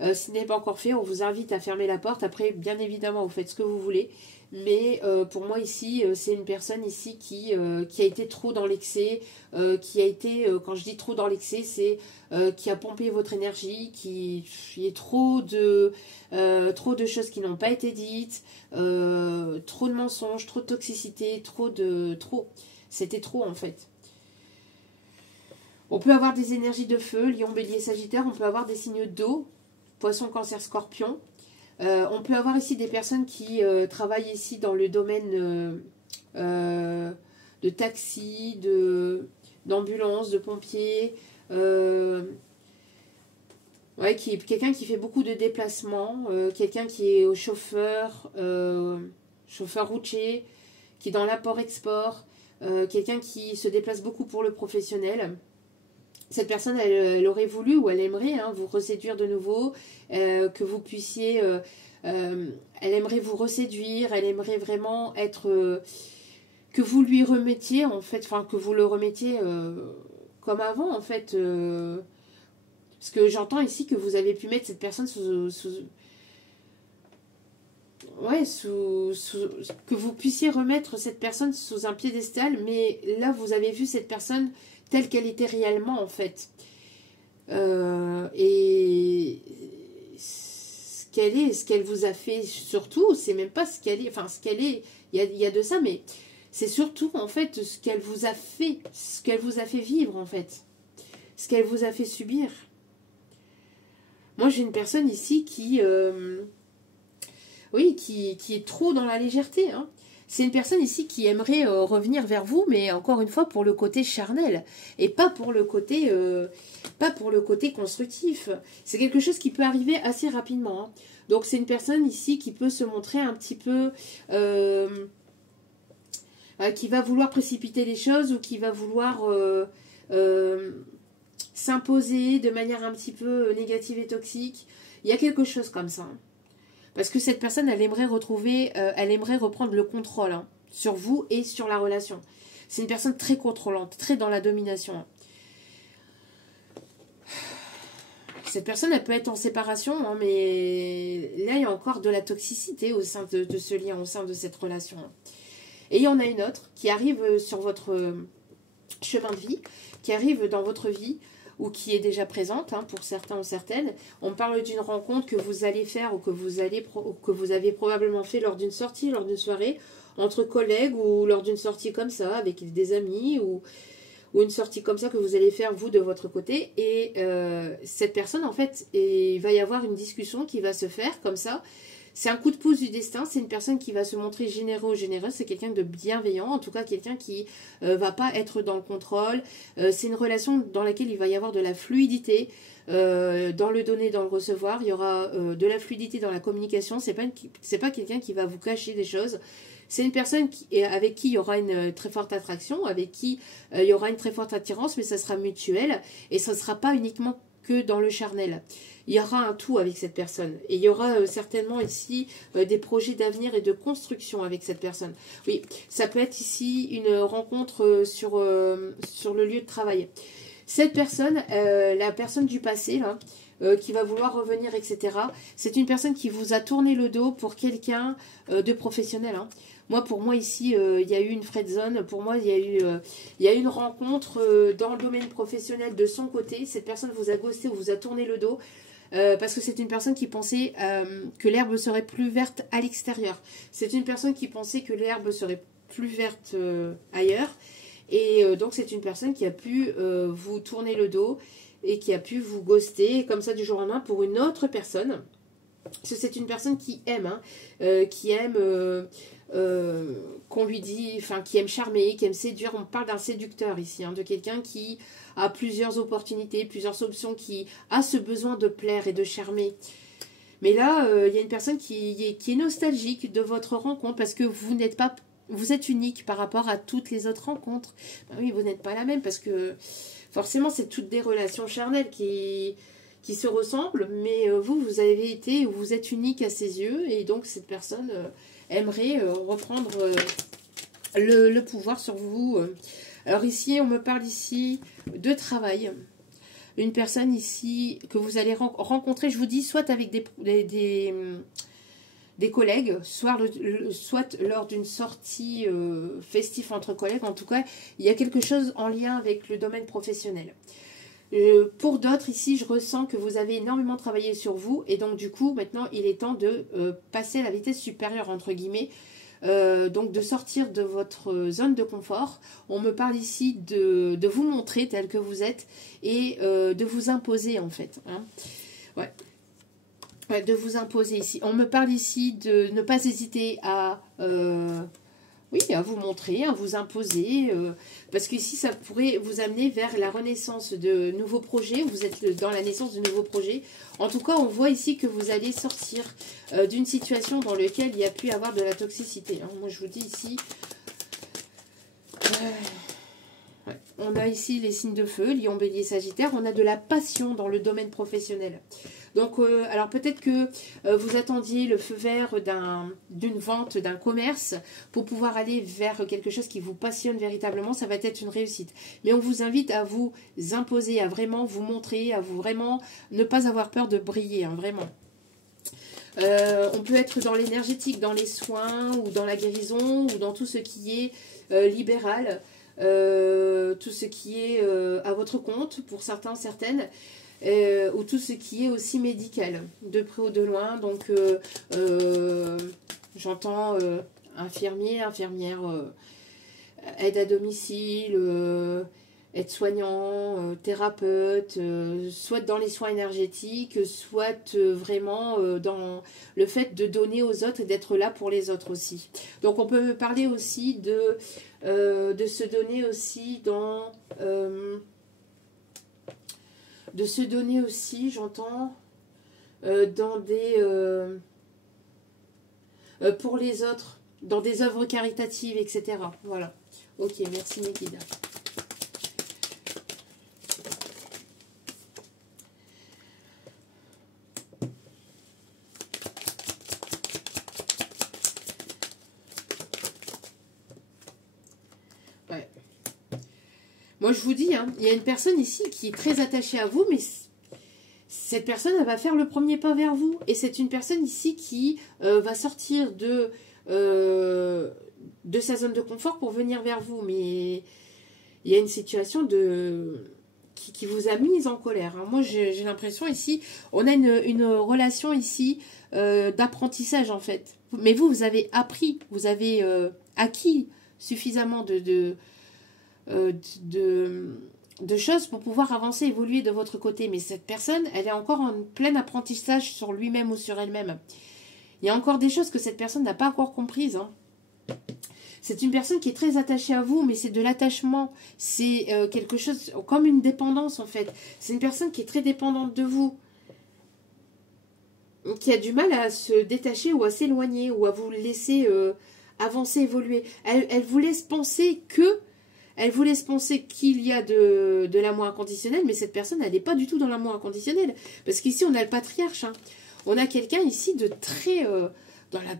Si ce n'est pas encore fait, on vous invite à fermer la porte. Après, bien évidemment, vous faites ce que vous voulez. Mais pour moi ici, c'est une personne ici qui a été trop dans l'excès, qui a été, quand je dis trop dans l'excès, c'est qui a pompé votre énergie, qui est trop de choses qui n'ont pas été dites, trop de mensonges, trop de toxicité, c'était trop en fait. On peut avoir des énergies de feu, Lion, Bélier, Sagittaire, on peut avoir des signes d'eau, Poisson, Cancer, Scorpion. On peut avoir ici des personnes qui travaillent ici dans le domaine de taxi, d'ambulance, de pompiers. Quelqu'un qui fait beaucoup de déplacements, quelqu'un qui est au chauffeur routier, qui est dans l'apport-export, quelqu'un qui se déplace beaucoup pour le professionnel. Cette personne, elle aurait voulu ou elle aimerait vous reséduire de nouveau, que vous puissiez... elle aimerait vous reséduire, elle aimerait vraiment être... que vous lui remettiez, en fait, enfin, que vous le remettiez comme avant, en fait. Parce que j'entends ici que vous avez pu mettre cette personne que vous puissiez remettre cette personne sous un piédestal, mais là, vous avez vu cette personne telle qu'elle était réellement, en fait. Et ce qu'elle vous a fait, surtout, c'est même pas ce qu'elle est, enfin, ce qu'elle est, il y a de ça, mais c'est surtout, en fait, ce qu'elle vous a fait vivre, en fait. Ce qu'elle vous a fait subir. Moi, j'ai une personne ici qui est trop dans la légèreté, hein. C'est une personne ici qui aimerait revenir vers vous, mais encore une fois pour le côté charnel et pas pour le côté constructif. C'est quelque chose qui peut arriver assez rapidement, hein. Donc c'est une personne ici qui peut se montrer un petit peu, qui va vouloir précipiter les choses ou qui va vouloir s'imposer de manière un petit peu négative et toxique. Il y a quelque chose comme ça, hein. Parce que cette personne, elle aimerait reprendre le contrôle, hein, sur vous et sur la relation. C'est une personne très contrôlante, très dans la domination, hein. Cette personne, elle peut être en séparation, hein, mais là, il y a encore de la toxicité au sein de ce lien, au sein de cette relation, hein. Et il y en a une autre qui arrive sur votre chemin de vie, qui arrive dans votre vie, ou qui est déjà présente, hein, pour certains ou certaines. On parle d'une rencontre que vous allez faire ou que vous avez probablement fait lors d'une sortie, lors d'une soirée, entre collègues ou lors d'une sortie comme ça, avec des amis ou une sortie comme ça que vous allez faire vous de votre côté. Et cette personne, en fait, il va y avoir une discussion qui va se faire comme ça. C'est un coup de pouce du destin, c'est une personne qui va se montrer généreux ou généreuse, c'est quelqu'un de bienveillant, en tout cas quelqu'un qui va pas être dans le contrôle. C'est une relation dans laquelle il va y avoir de la fluidité, dans le donner, dans le recevoir. Il y aura de la fluidité dans la communication, c'est pas quelqu'un qui va vous cacher des choses. C'est une personne avec qui il y aura une très forte attraction, avec qui il y aura une très forte attirance, mais ça sera mutuel et ça ne sera pas uniquement que dans le charnel. Il y aura un tout avec cette personne. Et il y aura certainement ici des projets d'avenir et de construction avec cette personne. Oui, ça peut être ici une rencontre sur le lieu de travail. Cette personne, la personne du passé, là, qui va vouloir revenir, etc. C'est une personne qui vous a tourné le dos pour quelqu'un de professionnel, hein. Pour moi ici, il y a eu une friendzone. Pour moi, il y a eu une rencontre dans le domaine professionnel de son côté. Cette personne vous a ghosté ou vous a tourné le dos. Parce que c'est une personne qui pensait que l'herbe serait plus verte à l'extérieur. C'est une personne qui pensait que l'herbe serait plus verte ailleurs. Et donc c'est une personne qui a pu vous tourner le dos et qui a pu vous ghoster comme ça du jour au lendemain pour une autre personne. Parce que c'est une personne qui aime, qu'on lui dit, enfin qui aime charmer, qui aime séduire. On parle d'un séducteur ici, hein, de quelqu'un qui a plusieurs opportunités, plusieurs options, qui a ce besoin de plaire et de charmer. Mais là, il y a une personne qui est nostalgique de votre rencontre parce que vous êtes unique par rapport à toutes les autres rencontres. Ben oui, vous n'êtes pas la même parce que forcément, c'est toutes des relations charnelles qui se ressemblent, mais vous êtes unique à ses yeux et donc cette personne aimerait reprendre le pouvoir sur vous. Alors ici, on me parle ici de travail. une personne ici que vous allez rencontrer, je vous dis, soit avec des collègues, soit lors d'une sortie festive entre collègues. En tout cas, il y a quelque chose en lien avec le domaine professionnel. Pour d'autres, ici, je ressens que vous avez énormément travaillé sur vous. Et donc, du coup, maintenant, il est temps de passer à la vitesse supérieure, entre guillemets. Donc, de sortir de votre zone de confort. On me parle ici de vous montrer tel que vous êtes et de vous imposer, en fait. Hein. Ouais. Ouais, de vous imposer ici. On me parle ici de ne pas hésiter à... oui, à vous montrer, à vous imposer, parce qu'ici, ça pourrait vous amener vers la renaissance de nouveaux projets. Vous êtes dans la naissance de nouveaux projets. En tout cas, on voit ici que vous allez sortir d'une situation dans laquelle il y a pu avoir de la toxicité. Hein. Moi, je vous dis ici, ouais. On a ici les signes de feu, Lion, Bélier, Sagittaire. On a de la passion dans le domaine professionnel. Donc, alors peut-être que vous attendiez le feu vert d'une vente, d'un commerce, pour pouvoir aller vers quelque chose qui vous passionne véritablement. Ça va être une réussite. Mais on vous invite à vous imposer, à vraiment vous montrer, à vous vraiment ne pas avoir peur de briller, hein, vraiment. On peut être dans l'énergétique, dans les soins, ou dans la guérison, ou dans tout ce qui est libéral, tout ce qui est à votre compte, pour certains, certaines. Ou tout ce qui est aussi médical, de près ou de loin. Donc, j'entends infirmier, infirmière, aide à domicile, aide-soignant, thérapeute, soit dans les soins énergétiques, soit vraiment dans le fait de donner aux autres et d'être là pour les autres aussi. Donc, on peut me parler aussi de se donner aussi dans... de se donner aussi, j'entends, dans des... pour les autres, dans des œuvres caritatives, etc. Voilà. Ok, merci mes guides. Ouais. Moi, je vous dis, hein, il y a une personne ici qui est très attachée à vous, mais cette personne, elle va faire le premier pas vers vous. Et c'est une personne ici qui va sortir de sa zone de confort pour venir vers vous. Mais il y a une situation qui vous a mise en colère. Hein. Moi, j'ai l'impression ici, on a une relation ici d'apprentissage, en fait. Mais vous avez appris, vous avez acquis suffisamment de choses pour pouvoir avancer, évoluer de votre côté. Mais cette personne, elle est encore en plein apprentissage sur lui-même ou sur elle-même. Il y a encore des choses que cette personne n'a pas encore comprises. Hein. C'est une personne qui est très attachée à vous, mais c'est de l'attachement. C'est quelque chose comme une dépendance en fait. C'est une personne qui est très dépendante de vous. Qui a du mal à se détacher ou à s'éloigner ou à vous laisser avancer, évoluer. Elle vous laisse penser que... Elle vous laisse penser qu'il y a de l'amour inconditionnel, mais cette personne, elle n'est pas du tout dans l'amour inconditionnel. Parce qu'ici, on a le patriarche. Hein. On a quelqu'un ici de très...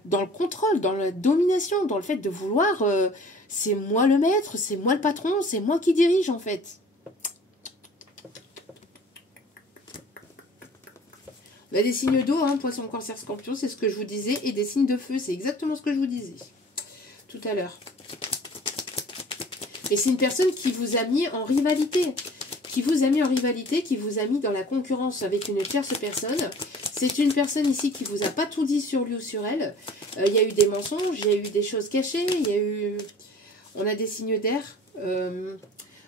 dans le contrôle, dans la domination, dans le fait de vouloir... c'est moi le maître, c'est moi le patron, c'est moi qui dirige, en fait. On a des signes d'eau, hein, poisson, cancer, scorpion, c'est ce que je vous disais. Et des signes de feu, c'est exactement ce que je vous disais tout à l'heure. Et c'est une personne qui vous a mis en rivalité. Qui vous a mis en rivalité, qui vous a mis dans la concurrence avec une tierce personne. C'est une personne ici qui vous a pas tout dit sur lui ou sur elle. Il y a eu des mensonges, il y a eu des choses cachées, il y a eu... On a des signes d'air.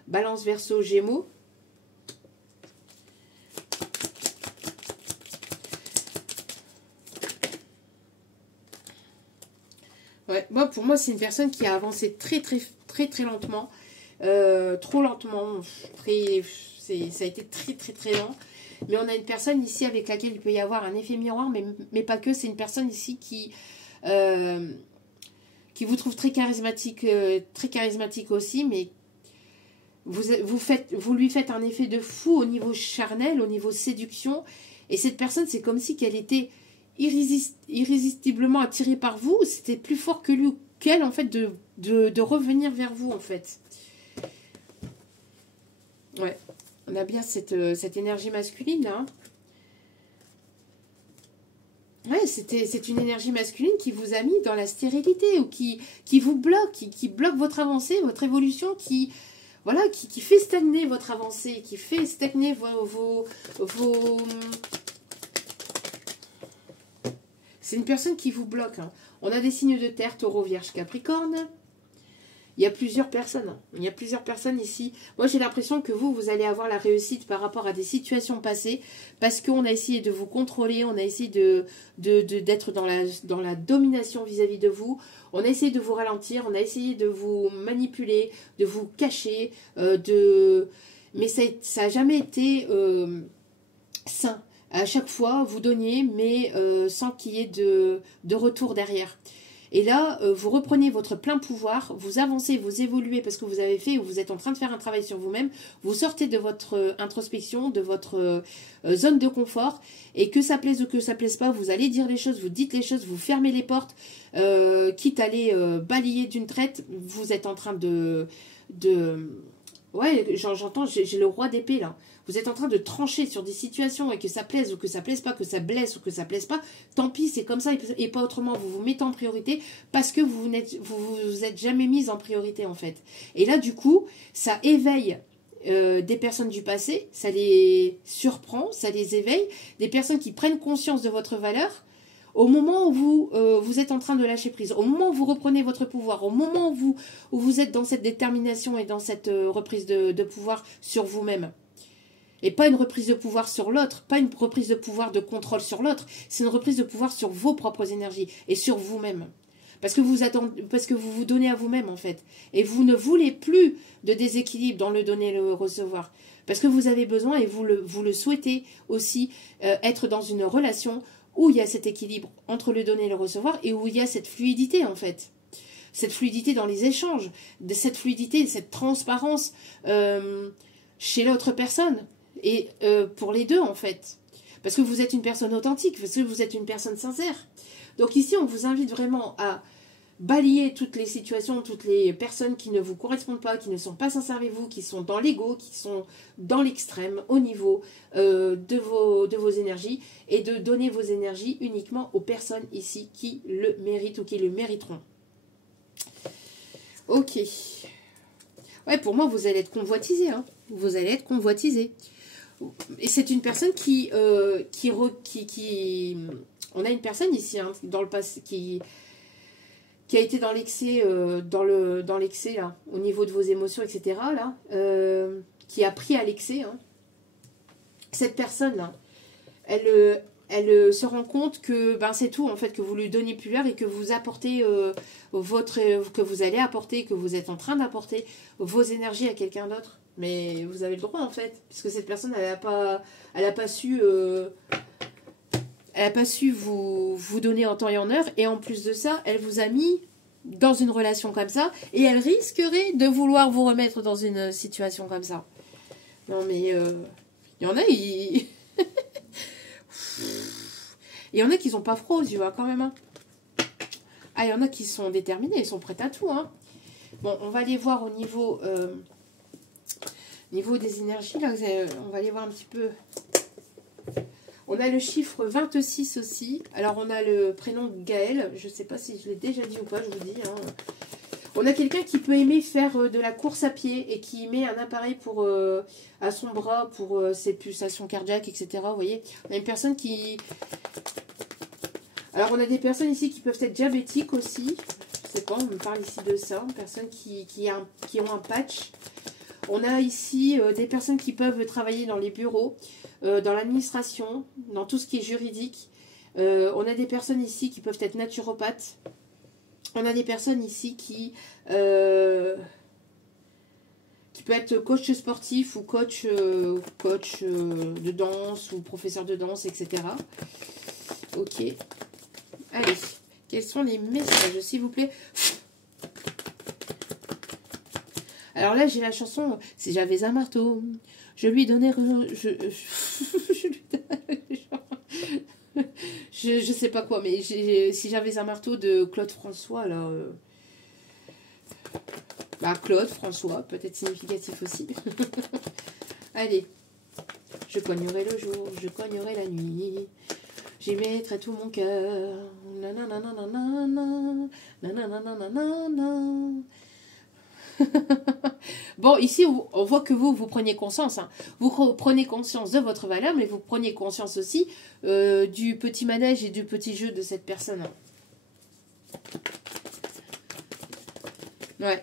Balance, Verseau, Gémeaux. Ouais, bon, pour moi, c'est une personne qui a avancé très lentement. Trop lentement. Ça a été très lent. Mais on a une personne ici avec laquelle il peut y avoir un effet miroir, mais pas que. C'est une personne ici qui vous trouve très charismatique aussi, mais vous lui faites un effet de fou au niveau charnel, au niveau séduction. Et cette personne, c'est comme si qu'elle était irrésistiblement attirée par vous. C'était plus fort que lui ou qu'elle, en fait, de revenir vers vous, en fait. Ouais. On a bien cette énergie masculine, là. Ouais, c'est une énergie masculine qui vous a mis dans la stérilité ou qui vous bloque, qui bloque votre avancée, votre évolution, voilà, qui fait stagner votre avancée, qui fait stagner vos... C'est une personne qui vous bloque. Hein. On a des signes de terre, Taureau, Vierge, Capricorne. Il y a plusieurs personnes. Hein. Il y a plusieurs personnes ici. Moi, j'ai l'impression que vous allez avoir la réussite par rapport à des situations passées parce qu'on a essayé de vous contrôler, on a essayé d'être dans la domination vis-à-vis de vous. On a essayé de vous ralentir, on a essayé de vous manipuler, de vous cacher, mais ça n'a jamais été sain. À chaque fois, vous donniez, mais sans qu'il y ait de retour derrière. Et là, vous reprenez votre plein pouvoir, vous avancez, vous évoluez parce que vous avez fait ou vous êtes en train de faire un travail sur vous-même, vous sortez de votre introspection, de votre zone de confort, et que ça plaise ou que ça plaise pas, vous allez dire les choses, vous dites les choses, vous fermez les portes, quitte à les balayer d'une traite, vous êtes en train ouais, j'entends, j'ai le roi d'épée là. Vous êtes en train de trancher sur des situations et que ça plaise ou que ça plaise pas, que ça blesse ou que ça plaise pas, tant pis, c'est comme ça et pas autrement. Vous vous mettez en priorité parce que vous êtes jamais mise en priorité en fait. Et là du coup, ça éveille des personnes du passé, ça les surprend, ça les éveille, des personnes qui prennent conscience de votre valeur. Au moment où vous êtes en train de lâcher prise, au moment où vous reprenez votre pouvoir, au moment où vous êtes dans cette détermination et dans cette reprise de pouvoir sur vous-même. Et pas une reprise de pouvoir sur l'autre, pas une reprise de pouvoir de contrôle sur l'autre, c'est une reprise de pouvoir sur vos propres énergies et sur vous-même. Parce que vous vous donnez à vous-même en fait. Et vous ne voulez plus de déséquilibre dans le donner et le recevoir. Parce que vous avez besoin et vous le souhaitez aussi être dans une relation où il y a cet équilibre entre le donner et le recevoir et où il y a cette fluidité en fait. Cette fluidité dans les échanges, cette fluidité, cette transparence chez l'autre personne. Et pour les deux en fait. Parce que vous êtes une personne authentique, parce que vous êtes une personne sincère. Donc ici on vous invite vraiment à balayer toutes les situations, toutes les personnes qui ne vous correspondent pas, qui ne sont pas sincères avec vous, qui sont dans l'ego, qui sont dans l'extrême, au niveau de vos énergies, et de donner vos énergies uniquement aux personnes ici qui le méritent ou qui le mériteront. Ok. Ouais, pour moi, vous allez être convoitisé. Hein. Vous allez être convoitisé. Et c'est une personne on a une personne ici, hein, dans le passé, qui a été dans l'excès, dans l'excès, là, au niveau de vos émotions, etc., là, qui a pris à l'excès. Hein. Cette personne-là, elle se rend compte que c'est tout, en fait, que vous lui donnez plus l'heure et que vous apportez que vous allez apporter, que vous êtes en train d'apporter vos énergies à quelqu'un d'autre. Mais vous avez le droit, en fait, puisque cette personne, elle n'a pas su vous donner en temps et en heure, et en plus de ça, elle vous a mis dans une relation comme ça, et elle risquerait de vouloir vous remettre dans une situation comme ça. Non mais, il y en a, il y en a qui sont pas froids aux yeux, hein, quand même. Hein. Ah, il y en a qui sont déterminés, ils sont prêts à tout. Hein. Bon, on va aller voir au niveau des énergies, là, on va aller voir un petit peu. On a le chiffre 26 aussi. Alors, on a le prénom de Gaël. Je ne sais pas si je l'ai déjà dit ou pas, je vous dis. Hein. On a quelqu'un qui peut aimer faire de la course à pied et qui met un appareil à son bras pour ses pulsations cardiaques, etc. Vous voyez, on a une personne qui... Alors, on a des personnes ici qui peuvent être diabétiques aussi. Je ne sais pas, on me parle ici de ça. Une personne qui ont un patch. On a ici des personnes qui peuvent travailler dans les bureaux, dans l'administration, dans tout ce qui est juridique. On a des personnes ici qui peuvent être naturopathes. On a des personnes ici qui peut être coach sportif ou coach de danse ou professeur de danse, etc. Ok. Allez, quels sont les messages, s'il vous plaît? Alors là, j'ai la chanson « Si j'avais un marteau, je lui donnais... Je sais pas quoi, mais si j'avais un marteau de Claude François, là... Claude François, peut-être significatif aussi. Allez, Je cognerai le jour, je cognerai la nuit. J'y mettrai tout mon cœur. Nananananana, nananananana. Bon, ici, on voit que vous prenez conscience. Hein. Vous prenez conscience de votre valeur, mais vous prenez conscience aussi du petit manège et du petit jeu de cette personne. Ouais.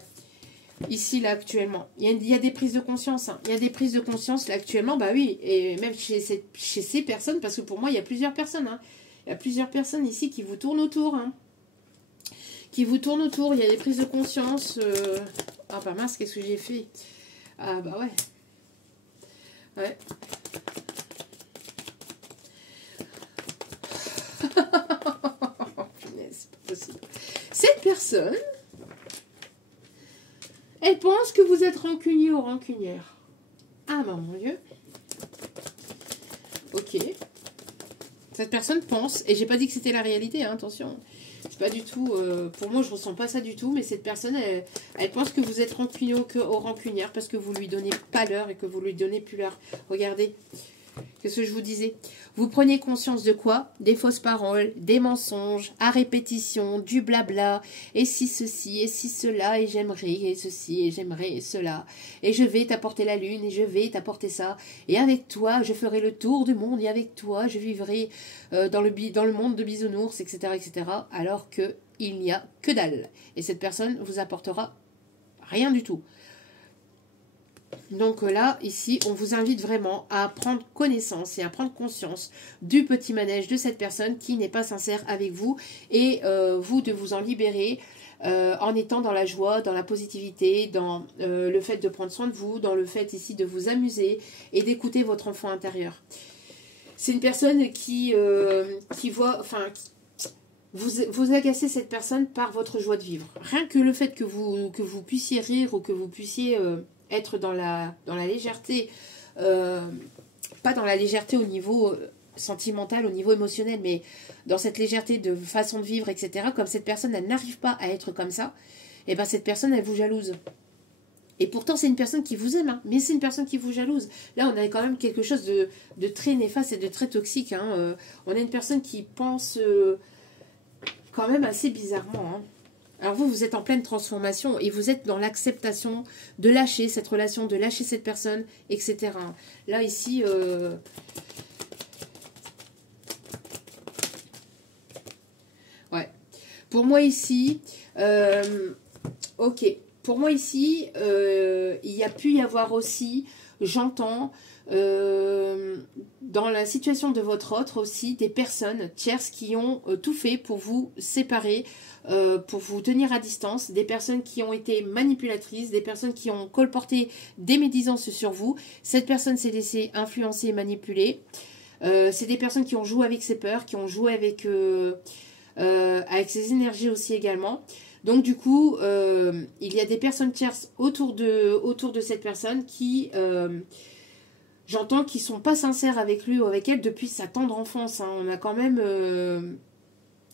Ici, là, actuellement. Il y a des prises de conscience. Hein. Il y a des prises de conscience, là, actuellement. Bah oui, et même chez ces personnes, parce que pour moi, il y a plusieurs personnes. Hein. Il y a plusieurs personnes ici qui vous tournent autour. Hein. Qui vous tournent autour. Il y a des prises de conscience. Ah, bah mince, qu'est-ce que j'ai fait? Ah, bah ouais. Ouais. C'est pas possible. Cette personne, elle pense que vous êtes rancunier ou rancunière. Ah, bah mon Dieu. Ok. Cette personne pense, et j'ai pas dit que c'était la réalité, hein, attention. C'est pas du tout, pour moi je ressens pas ça du tout, mais cette personne, elle pense que vous êtes rancunier ou rancunière parce que vous lui donnez pas l'heure et que vous lui donnez plus l'heure. Regardez, qu'est-ce que je vous disais? Vous prenez conscience de quoi? Des fausses paroles, des mensonges, à répétition, du blabla, et si ceci, et si cela, et j'aimerais, et ceci, et j'aimerais, et cela, et je vais t'apporter la lune, et je vais t'apporter ça, et avec toi, je ferai le tour du monde, et avec toi, je vivrai dans le monde de bisounours, etc., etc., alors qu'il n'y a que dalle. Et cette personne vous apportera rien du tout. Donc là, ici, on vous invite vraiment à prendre connaissance et à prendre conscience du petit manège de cette personne qui n'est pas sincère avec vous et vous de vous en libérer en étant dans la joie, dans la positivité, dans le fait de prendre soin de vous, dans le fait ici de vous amuser et d'écouter votre enfant intérieur. C'est une personne qui voit, enfin, vous agacez cette personne par votre joie de vivre. Rien que le fait que vous puissiez rire ou que vous puissiez être dans la légèreté, pas dans la légèreté au niveau sentimental, au niveau émotionnel, mais dans cette légèreté de façon de vivre, etc. Comme cette personne, elle n'arrive pas à être comme ça, et ben cette personne, elle vous jalouse. Et pourtant, c'est une personne qui vous aime, hein, mais c'est une personne qui vous jalouse. Là, on a quand même quelque chose de très néfaste et de très toxique. Hein. On a une personne qui pense quand même assez bizarrement. Hein. Alors vous êtes en pleine transformation et vous êtes dans l'acceptation de lâcher cette relation, de lâcher cette personne, etc. Là, ici... ouais. Pour moi, ici... ok. Pour moi, ici, il y a pu y avoir aussi, j'entends, dans la situation de votre autre aussi, des personnes tierces qui ont tout fait pour vous séparer, pour vous tenir à distance, des personnes qui ont été manipulatrices, des personnes qui ont colporté des médisances sur vous. Cette personne s'est laissée influencer et manipuler. C'est des personnes qui ont joué avec ses peurs, qui ont joué avec ses énergies aussi également. Donc du coup, il y a des personnes tierces autour de cette personne qui, j'entends, qui sont pas sincères avec lui ou avec elle depuis sa tendre enfance. Hein. On a quand même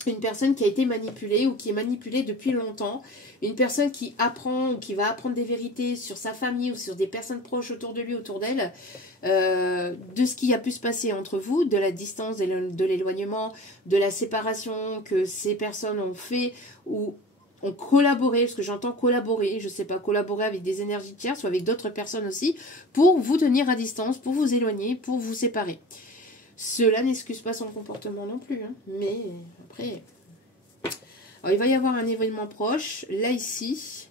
une personne qui a été manipulée ou qui est manipulée depuis longtemps. Une personne qui apprend ou qui va apprendre des vérités sur sa famille ou sur des personnes proches autour de lui, autour d'elle, de ce qui a pu se passer entre vous, de la distance, de l'éloignement, de la séparation que ces personnes ont fait ou ont collaboré, parce que j'entends collaborer, je ne sais pas, collaborer avec des énergies tierces ou avec d'autres personnes aussi, pour vous tenir à distance, pour vous éloigner, pour vous séparer. Cela n'excuse pas son comportement non plus, hein, mais après... Alors, il va y avoir un événement proche, là ici,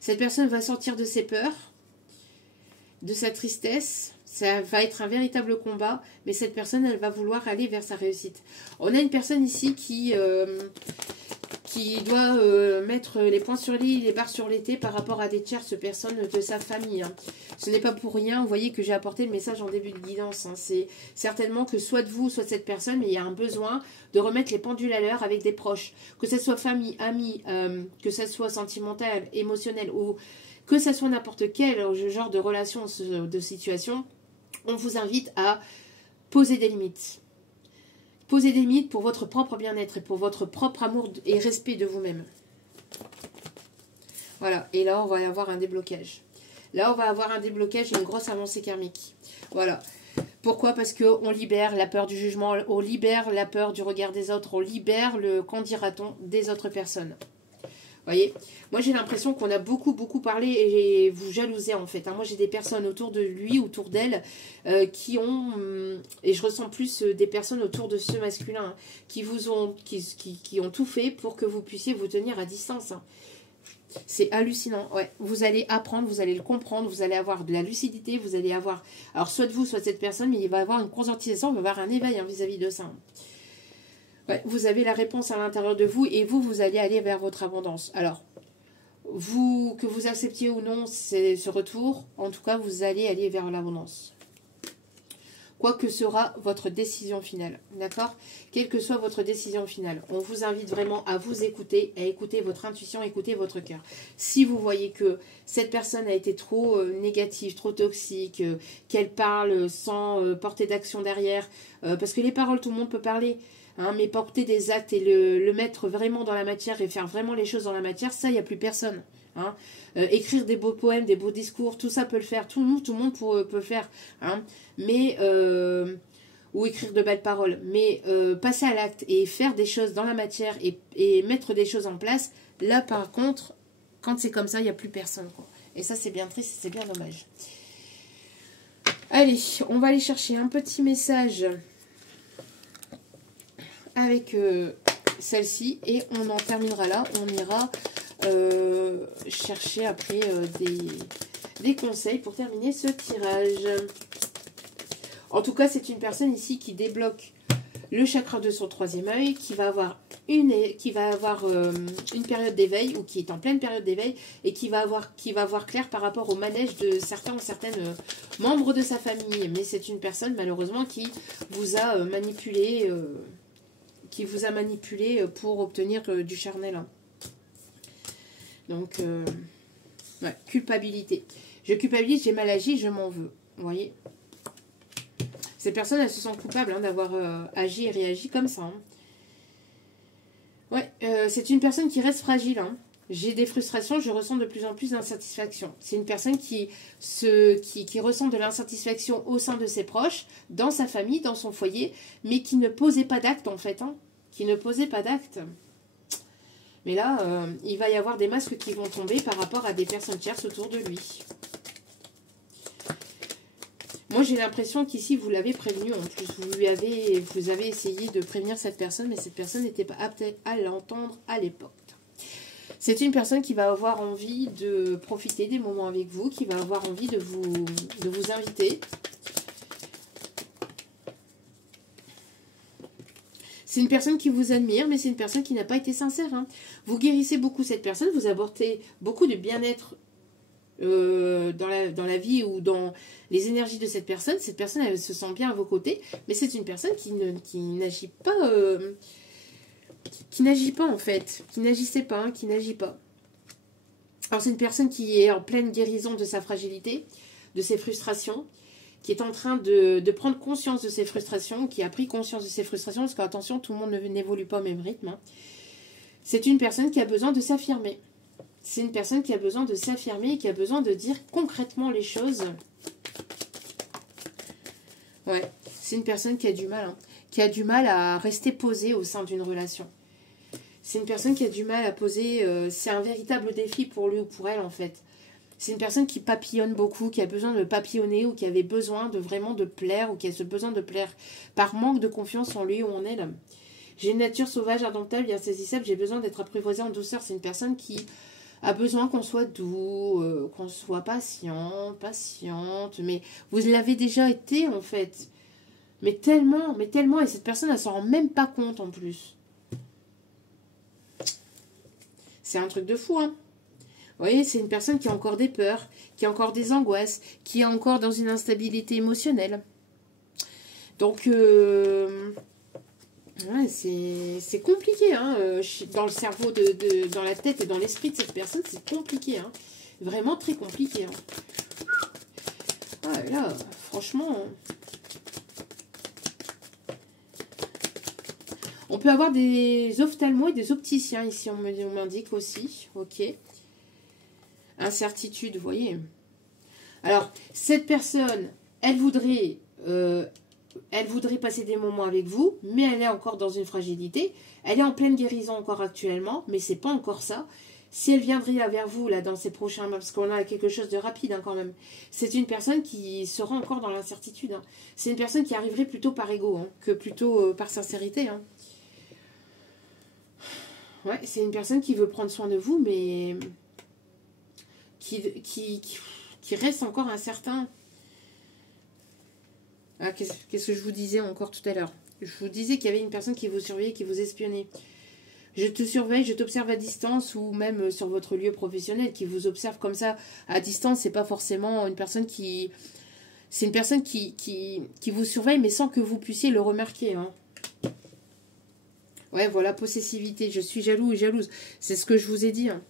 cette personne va sortir de ses peurs, de sa tristesse, ça va être un véritable combat, mais cette personne, elle va vouloir aller vers sa réussite. On a une personne ici qui doit mettre les points sur les i, les barres sur les t par rapport à des tierces personnes de sa famille. Hein. Ce n'est pas pour rien, vous voyez que j'ai apporté le message en début de guidance. Hein. C'est certainement que soit de vous, soit de cette personne, mais il y a un besoin de remettre les pendules à l'heure avec des proches. Que ce soit famille, amis, que ce soit sentimental, émotionnel, ou que ce soit n'importe quel genre de relation, de situation, on vous invite à poser des limites. Posez des limites pour votre propre bien-être et pour votre propre amour et respect de vous-même. Voilà, et là, on va avoir un déblocage. Là, on va avoir un déblocage et une grosse avancée karmique. Voilà. Pourquoi? Parce qu'on libère la peur du jugement, on libère la peur du regard des autres, on libère le qu'en dira-t-on des autres personnes. Voyez, moi j'ai l'impression qu'on a beaucoup parlé et vous jalousez en fait. Hein. Moi j'ai des personnes autour de lui, autour d'elle, qui ont, et je ressens plus des personnes autour de ce masculin, hein, qui ont tout fait pour que vous puissiez vous tenir à distance. Hein. C'est hallucinant, ouais. Vous allez apprendre, vous allez le comprendre, vous allez avoir de la lucidité, vous allez avoir, alors soit de vous, soit de cette personne, mais il va avoir une conscientisation, il va avoir un éveil hein, vis-à-vis de ça. Hein. Ouais, vous avez la réponse à l'intérieur de vous et vous allez aller vers votre abondance. Alors, vous, que vous acceptiez ou non ce retour, en tout cas, vous allez aller vers l'abondance. Quoi que sera votre décision finale, d'accord? Quelle que soit votre décision finale, on vous invite vraiment à vous écouter, à écouter votre intuition, à écouter votre cœur. Si vous voyez que cette personne a été trop négative, trop toxique, qu'elle parle sans porter d'action derrière, parce que les paroles, tout le monde peut parler, hein, mais porter des actes et le mettre vraiment dans la matière et faire vraiment les choses dans la matière, ça, il n'y a plus personne. Hein. Écrire des beaux poèmes, des beaux discours, tout ça peut le faire, tout le monde peut le faire, hein. Mais ou écrire de belles paroles, mais passer à l'acte et faire des choses dans la matière et mettre des choses en place, là par contre, quand c'est comme ça, il n'y a plus personne, quoi. Et ça c'est bien triste, c'est bien dommage. Allez, on va aller chercher un petit message avec celle-ci et on en terminera là, on ira chercher après des conseils pour terminer ce tirage. En tout cas, c'est une personne ici qui débloque le chakra de son troisième œil, qui va avoir une période d'éveil ou qui est en pleine période d'éveil et qui va voir clair par rapport au manège de certains ou certaines membres de sa famille. Mais c'est une personne malheureusement qui vous a manipulé, pour obtenir du charnel. Hein. Donc, ouais, culpabilité. Je culpabilise, j'ai mal agi, je m'en veux. Vous voyez? Ces personnes, elles se sentent coupables hein, d'avoir agi et réagi comme ça. Hein. Ouais, c'est une personne qui reste fragile. Hein. J'ai des frustrations, je ressens de plus en plus d'insatisfaction. C'est une personne qui ressent de l'insatisfaction au sein de ses proches, dans sa famille, dans son foyer, mais qui ne posait pas d'acte en fait. Hein. Qui ne posait pas d'acte. Mais là, il va y avoir des masques qui vont tomber par rapport à des personnes tierces autour de lui. Moi, j'ai l'impression qu'ici, vous l'avez prévenu. En plus, vous avez essayé de prévenir cette personne, mais cette personne n'était pas apte à l'entendre à l'époque. C'est une personne qui va avoir envie de profiter des moments avec vous, qui va avoir envie de vous inviter. C'est une personne qui vous admire, mais c'est une personne qui n'a pas été sincère. Hein. Vous guérissez beaucoup cette personne, vous apportez beaucoup de bien-être dans la vie ou dans les énergies de cette personne. Cette personne, elle se sent bien à vos côtés, mais c'est une personne qui n'agit pas, en fait, qui n'agissait pas, hein, qui n'agit pas. Alors c'est une personne qui est en pleine guérison de sa fragilité, de ses frustrations, qui est en train de prendre conscience de ses frustrations, qui a pris conscience de ses frustrations, parce qu'attention, tout le monde n'évolue pas au même rythme. Hein. C'est une personne qui a besoin de s'affirmer. C'est une personne qui a besoin de s'affirmer et qui a besoin de dire concrètement les choses. Ouais, c'est une personne qui a du mal, hein, qui a du mal à rester posée au sein d'une relation. C'est une personne qui a du mal à poser, c'est un véritable défi pour lui ou pour elle en fait. C'est une personne qui papillonne beaucoup, qui a besoin de papillonner ou qui avait besoin de vraiment de plaire ou qui a ce besoin de plaire par manque de confiance en lui ou en elle. J'ai une nature sauvage, indomptable et insaisissable, j'ai besoin d'être apprivoisée en douceur. C'est une personne qui a besoin qu'on soit doux, qu'on soit patiente, mais vous l'avez déjà été en fait. Mais tellement, et cette personne elle s'en rend même pas compte en plus. C'est un truc de fou, hein. Vous voyez, c'est une personne qui a encore des peurs, qui a encore des angoisses, qui est encore dans une instabilité émotionnelle. Donc, ouais, c'est compliqué, hein, dans le cerveau, dans la tête et dans l'esprit de cette personne, c'est compliqué, hein, vraiment très compliqué. Hein. Ah là, franchement... On peut avoir des ophtalmos et des opticiens ici, on m'indique aussi, ok. Incertitude, vous voyez. Alors, cette personne, elle voudrait elle voudrait passer des moments avec vous, mais elle est encore dans une fragilité. Elle est en pleine guérison encore actuellement, mais c'est pas encore ça. Si elle viendrait vers vous, là, dans ces prochains mois, parce qu'on a quelque chose de rapide, hein, quand même, c'est une personne qui sera encore dans l'incertitude. Hein. C'est une personne qui arriverait plutôt par ego, hein, que plutôt par sincérité. Hein. Ouais, c'est une personne qui veut prendre soin de vous, mais qui reste encore incertain. Ah, qu'est-ce que je vous disais encore tout à l'heure? Je vous disais qu'il y avait une personne qui vous surveillait, qui vous espionnait. Je te surveille, je t'observe à distance ou même sur votre lieu professionnel, qui vous observe comme ça à distance. C'est pas forcément une personne qui... C'est une personne qui vous surveille, mais sans que vous puissiez le remarquer. Hein. Ouais, voilà, possessivité. Je suis jaloux et jalouse. C'est ce que je vous ai dit. Hein.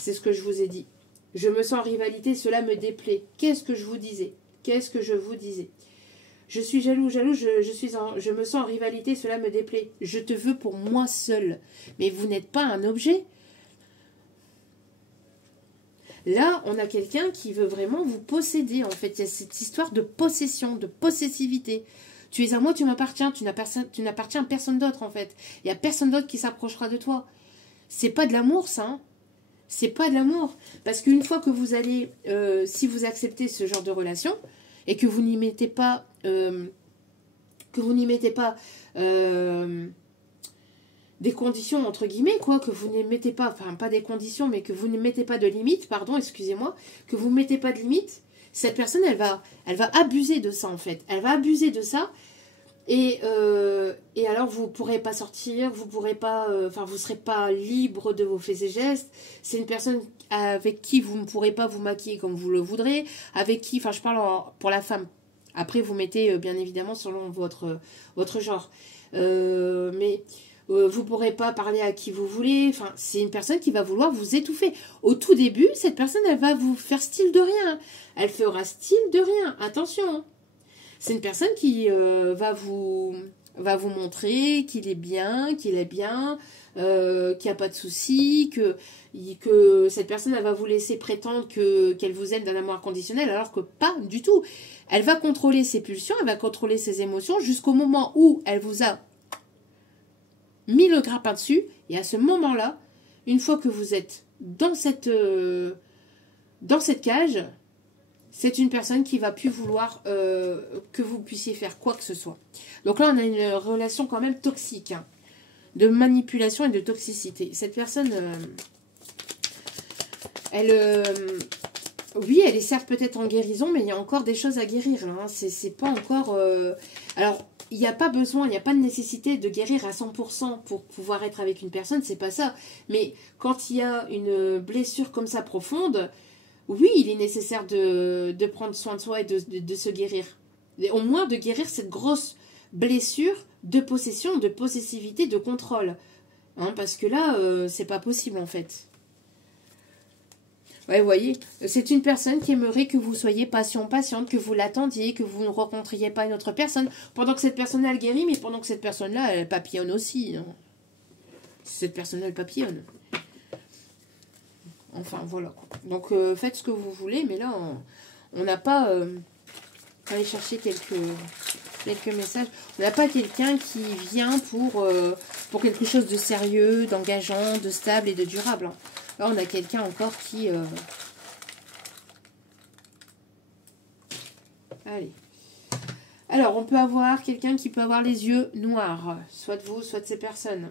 C'est ce que je vous ai dit. Je me sens en rivalité, cela me déplaît. Qu'est-ce que je vous disais? Qu'est-ce que je vous disais? Je suis jaloux, je me sens en rivalité, cela me déplaît. Je te veux pour moi seul. Mais vous n'êtes pas un objet. Là, on a quelqu'un qui veut vraiment vous posséder. En fait, il y a cette histoire de possession, de possessivité. Tu es à moi, tu m'appartiens. Tu n'appartiens à personne d'autre, en fait. Il n'y a personne d'autre qui s'approchera de toi. C'est pas de l'amour, ça. Hein. C'est pas de l'amour. Parce qu'une fois que vous allez, si vous acceptez ce genre de relation, et que vous n'y mettez pas, des conditions entre guillemets, quoi, que vous ne mettez pas, enfin pas des conditions, mais que vous ne mettez pas de limites, pardon, excusez-moi, que vous ne mettez pas de limites, cette personne, elle va abuser de ça en fait, elle va abuser de ça, et alors vous ne pourrez pas sortir, vous pourrez pas, vous ne serez pas libre de vos faits et gestes. C'est une personne avec qui vous ne pourrez pas vous maquiller comme vous le voudrez, avec qui, enfin je parle pour la femme. Après vous mettez bien évidemment selon votre genre, mais vous ne pourrez pas parler à qui vous voulez. Enfin, c'est une personne qui va vouloir vous étouffer. Au tout début, cette personne, elle va vous faire style de rien. Elle fera style de rien. Attention, hein. C'est une personne qui va vous montrer qu'il est bien, qu'il n'y a pas de souci, que cette personne elle va vous laisser prétendre qu'elle vous aime d'un amour inconditionnel, alors que pas du tout. Elle va contrôler ses pulsions, elle va contrôler ses émotions jusqu'au moment où elle vous a mis le grappin dessus. Et à ce moment-là, une fois que vous êtes dans cette cage, c'est une personne qui va plus vouloir que vous puissiez faire quoi que ce soit. Donc là, on a une relation quand même toxique, hein, de manipulation et de toxicité. Cette personne, oui, elle est certes peut-être en guérison, mais il y a encore des choses à guérir. Hein. C'est pas encore... Alors, il n'y a pas besoin, il n'y a pas de nécessité de guérir à 100% pour pouvoir être avec une personne, c'est pas ça. Mais quand il y a une blessure comme ça profonde... Oui, il est nécessaire de prendre soin de soi et de se guérir. Et au moins de guérir cette grosse blessure de possession, de possessivité, de contrôle. Hein, parce que là, c'est pas possible en fait. Ouais, vous voyez, c'est une personne qui aimerait que vous soyez patiente, que vous l'attendiez, que vous ne rencontriez pas une autre personne, pendant que cette personne-là, elle guérit, mais pendant que cette personne-là, elle papillonne aussi. Hein. Cette personne-là, elle papillonne. Enfin, voilà. Donc, faites ce que vous voulez, mais là, on n'a pas... aller chercher quelques messages. On n'a pas quelqu'un qui vient pour quelque chose de sérieux, d'engageant, de stable et de durable. Hein. Là, on a quelqu'un encore qui... Allez. Alors, on peut avoir quelqu'un qui peut avoir les yeux noirs. Soit de vous, soit de ces personnes.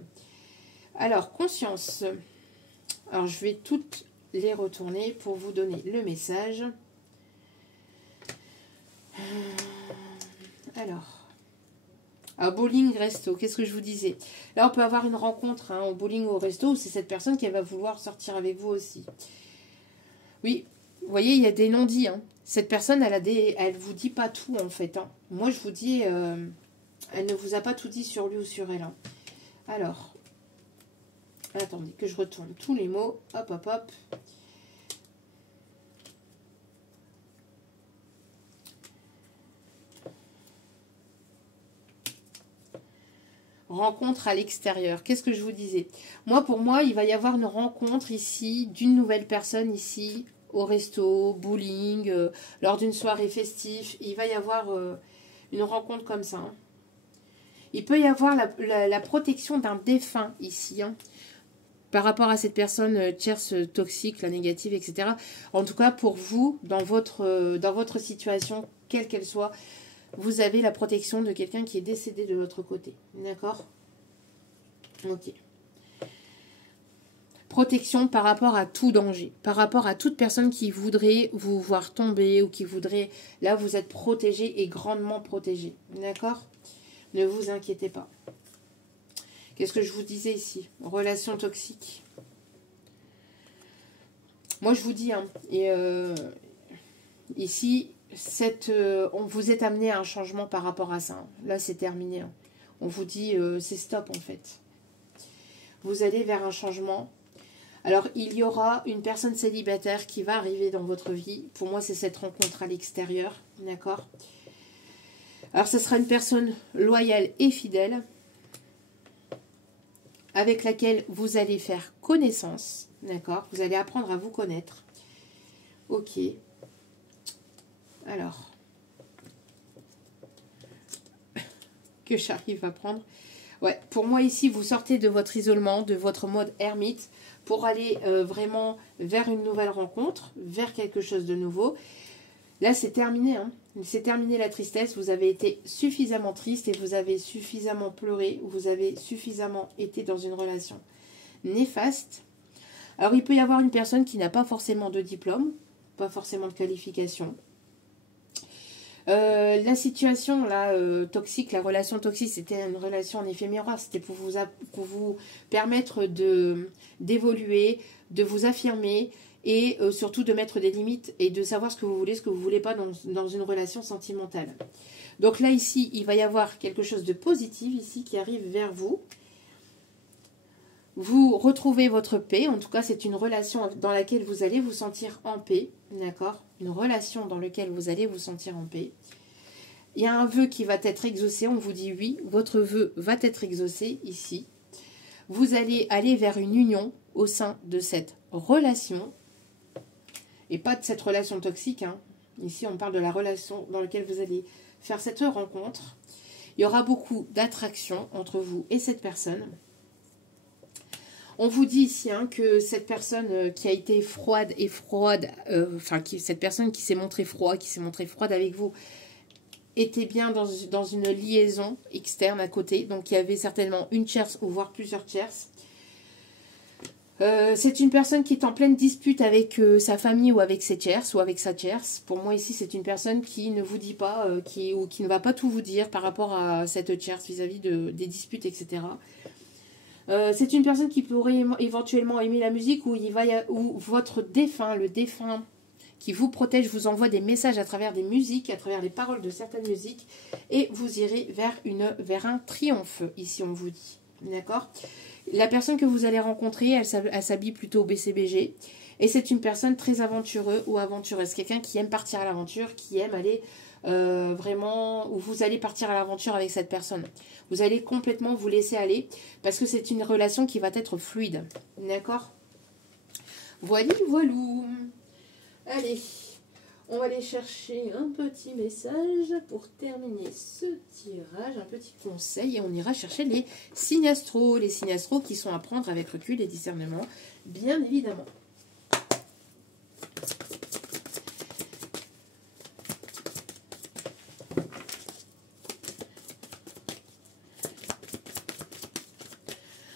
Alors, conscience. Alors, je vais toutes les retourner pour vous donner le message. Alors, bowling, resto, qu'est-ce que je vous disais? Là, on peut avoir une rencontre au bowling ou au resto, c'est cette personne qui va vouloir sortir avec vous aussi. Oui, vous voyez, il y a des non-dits. Hein. Cette personne, elle vous dit pas tout, en fait. Hein. Moi, je vous dis, elle ne vous a pas tout dit sur lui ou sur elle. Hein. Alors, attendez, que je retourne tous les mots. Hop, hop, hop. Rencontre à l'extérieur. Qu'est-ce que je vous disais? Moi, pour moi, il va y avoir une rencontre ici d'une nouvelle personne ici, au resto, bowling, lors d'une soirée festive. Il va y avoir une rencontre comme ça. Hein. Il peut y avoir la protection d'un défunt ici. Hein, par rapport à cette personne tierce toxique, la négative, etc. En tout cas, pour vous, dans votre situation, quelle qu'elle soit, vous avez la protection de quelqu'un qui est décédé de l'autre côté. D'accord? Ok. Protection par rapport à tout danger, par rapport à toute personne qui voudrait vous voir tomber ou qui voudrait... Là, vous êtes protégé et grandement protégé. D'accord? Ne vous inquiétez pas. Qu'est-ce que je vous disais ici? Relation toxique. Moi, je vous dis, hein, ici, on vous est amené à un changement par rapport à ça. Hein. Là, c'est terminé. Hein. On vous dit, c'est stop, en fait. Vous allez vers un changement. Alors, il y aura une personne célibataire qui va arriver dans votre vie. Pour moi, c'est cette rencontre à l'extérieur. D'accord? Alors, ce sera une personne loyale et fidèle avec laquelle vous allez faire connaissance. D'accord? Vous allez apprendre à vous connaître. Ok. Alors, que j'arrive à prendre. Ouais, pour moi ici, vous sortez de votre isolement, de votre mode ermite, pour aller vraiment vers une nouvelle rencontre, vers quelque chose de nouveau. Là, c'est terminé. Hein. C'est terminé la tristesse. Vous avez été suffisamment triste et vous avez suffisamment pleuré. Vous avez suffisamment été dans une relation néfaste. Alors, il peut y avoir une personne qui n'a pas forcément de diplôme, pas forcément de qualification. La situation là toxique, la relation toxique, c'était une relation en effet miroir, c'était pour vous permettre d'évoluer, de vous affirmer et surtout de mettre des limites et de savoir ce que vous voulez pas dans une relation sentimentale. Donc là ici, il va y avoir quelque chose de positif ici qui arrive vers vous. Vous retrouvez votre paix, en tout cas c'est une relation dans laquelle vous allez vous sentir en paix, d'accord? Une relation dans laquelle vous allez vous sentir en paix. Il y a un vœu qui va être exaucé, on vous dit oui, votre vœu va être exaucé ici. Vous allez aller vers une union au sein de cette relation, et pas de cette relation toxique, hein. Ici on parle de la relation dans laquelle vous allez faire cette rencontre. Il y aura beaucoup d'attraction entre vous et cette personne. On vous dit ici hein, que cette personne qui a été froide, cette personne qui s'est montrée froide avec vous, était bien dans une liaison externe à côté. Donc il y avait certainement une tierce ou voire plusieurs tierces. C'est une personne qui est en pleine dispute avec sa famille ou avec ses tierces ou avec sa tierce. Pour moi ici c'est une personne qui ne vous dit pas, ou qui ne va pas tout vous dire par rapport à cette tierce vis-à-vis des disputes, etc. C'est une personne qui pourrait éventuellement aimer la musique où votre défunt, le défunt qui vous protège, vous envoie des messages à travers des musiques, à travers les paroles de certaines musiques et vous irez vers un triomphe, ici on vous dit. D'accord? La personne que vous allez rencontrer, elle s'habille plutôt BCBG et c'est une personne très aventureuse ou aventureuse. Quelqu'un qui aime partir à l'aventure, qui aime aller vraiment, où vous allez partir à l'aventure avec cette personne. Vous allez complètement vous laisser aller parce que c'est une relation qui va être fluide. D'accord? Voilà, voilou. Allez, on va aller chercher un petit message pour terminer ce tirage, un petit conseil et on ira chercher les signes astro. Les signes astro qui sont à prendre avec recul et discernement, bien évidemment.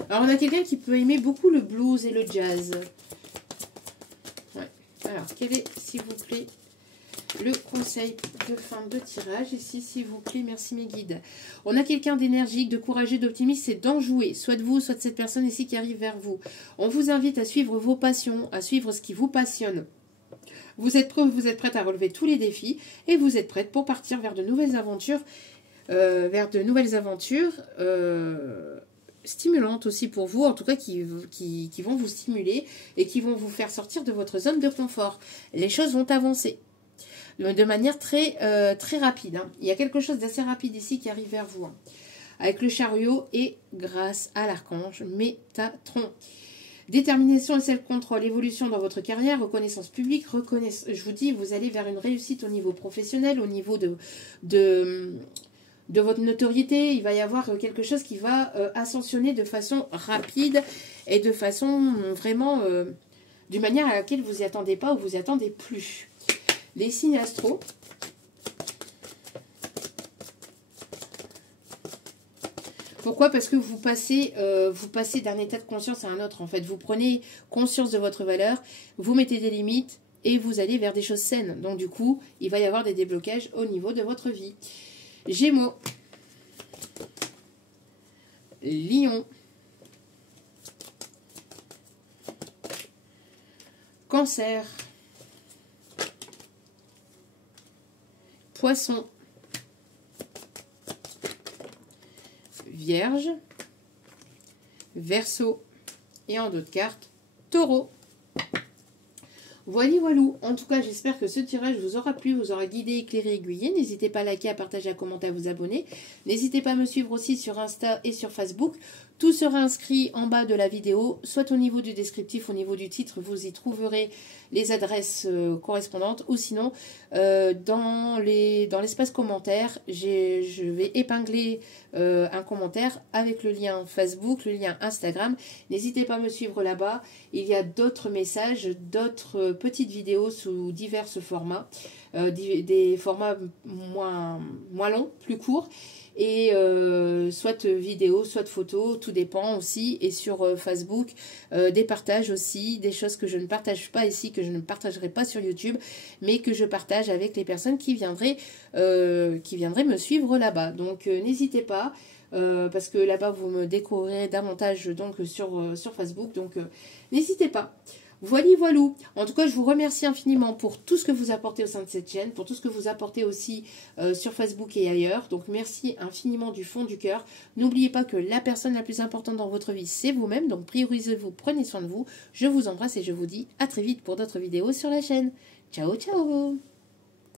Alors, on a quelqu'un qui peut aimer beaucoup le blues et le jazz. Ouais. Alors, quel est, s'il vous plaît, le conseil de fin de tirage ici, s'il vous plaît, merci mes guides. On a quelqu'un d'énergique, de courageux, d'optimiste, c'est d'enjouer, soit de vous, soit de cette personne ici qui arrive vers vous. On vous invite à suivre vos passions, à suivre ce qui vous passionne. Vous êtes prête à relever tous les défis et vous êtes prête pour partir vers de nouvelles aventures, stimulantes aussi pour vous, en tout cas qui vont vous stimuler et qui vont vous faire sortir de votre zone de confort. Les choses vont avancer de manière très rapide. Hein. Il y a quelque chose d'assez rapide ici qui arrive vers vous. Hein. Avec le chariot et grâce à l'archange Métatron. Détermination et self-control, évolution dans votre carrière, reconnaissance publique, je vous dis, vous allez vers une réussite au niveau professionnel, au niveau de votre notoriété. Il va y avoir quelque chose qui va ascensionner de façon rapide et de façon vraiment, d'une manière à laquelle vous n'y attendez pas ou vous n'y attendez plus. Les signes astro. Pourquoi? Parce que vous passez d'un état de conscience à un autre. En fait, vous prenez conscience de votre valeur, vous mettez des limites et vous allez vers des choses saines. Donc du coup, il va y avoir des déblocages au niveau de votre vie. Gémeaux. Lion. Cancer. Poisson. Vierge, Verseau et en d'autres cartes, Taureau. Voilà, voilou. En tout cas, j'espère que ce tirage vous aura plu, vous aura guidé, éclairé, aiguillé. N'hésitez pas à liker, à partager, à commenter, à vous abonner. N'hésitez pas à me suivre aussi sur Insta et sur Facebook. Tout sera inscrit en bas de la vidéo, soit au niveau du descriptif, au niveau du titre, vous y trouverez les adresses correspondantes, ou sinon dans l'espace commentaire, je vais épingler un commentaire avec le lien Facebook, le lien Instagram. N'hésitez pas à me suivre là-bas. Il y a d'autres messages, d'autres petites vidéos sous divers formats, des formats moins longs, plus courts. Et soit vidéo, soit photo, tout dépend aussi. Et sur Facebook, des partages aussi, des choses que je ne partage pas ici, que je ne partagerai pas sur YouTube, mais que je partage avec les personnes qui viendraient me suivre là-bas. Donc n'hésitez pas, parce que là-bas vous me découvrirez davantage donc sur Facebook. Donc n'hésitez pas. Voilà, voilou. En tout cas, je vous remercie infiniment pour tout ce que vous apportez au sein de cette chaîne, pour tout ce que vous apportez aussi sur Facebook et ailleurs. Donc, merci infiniment du fond du cœur. N'oubliez pas que la personne la plus importante dans votre vie, c'est vous-même. Donc, priorisez-vous, prenez soin de vous. Je vous embrasse et je vous dis à très vite pour d'autres vidéos sur la chaîne. Ciao, ciao!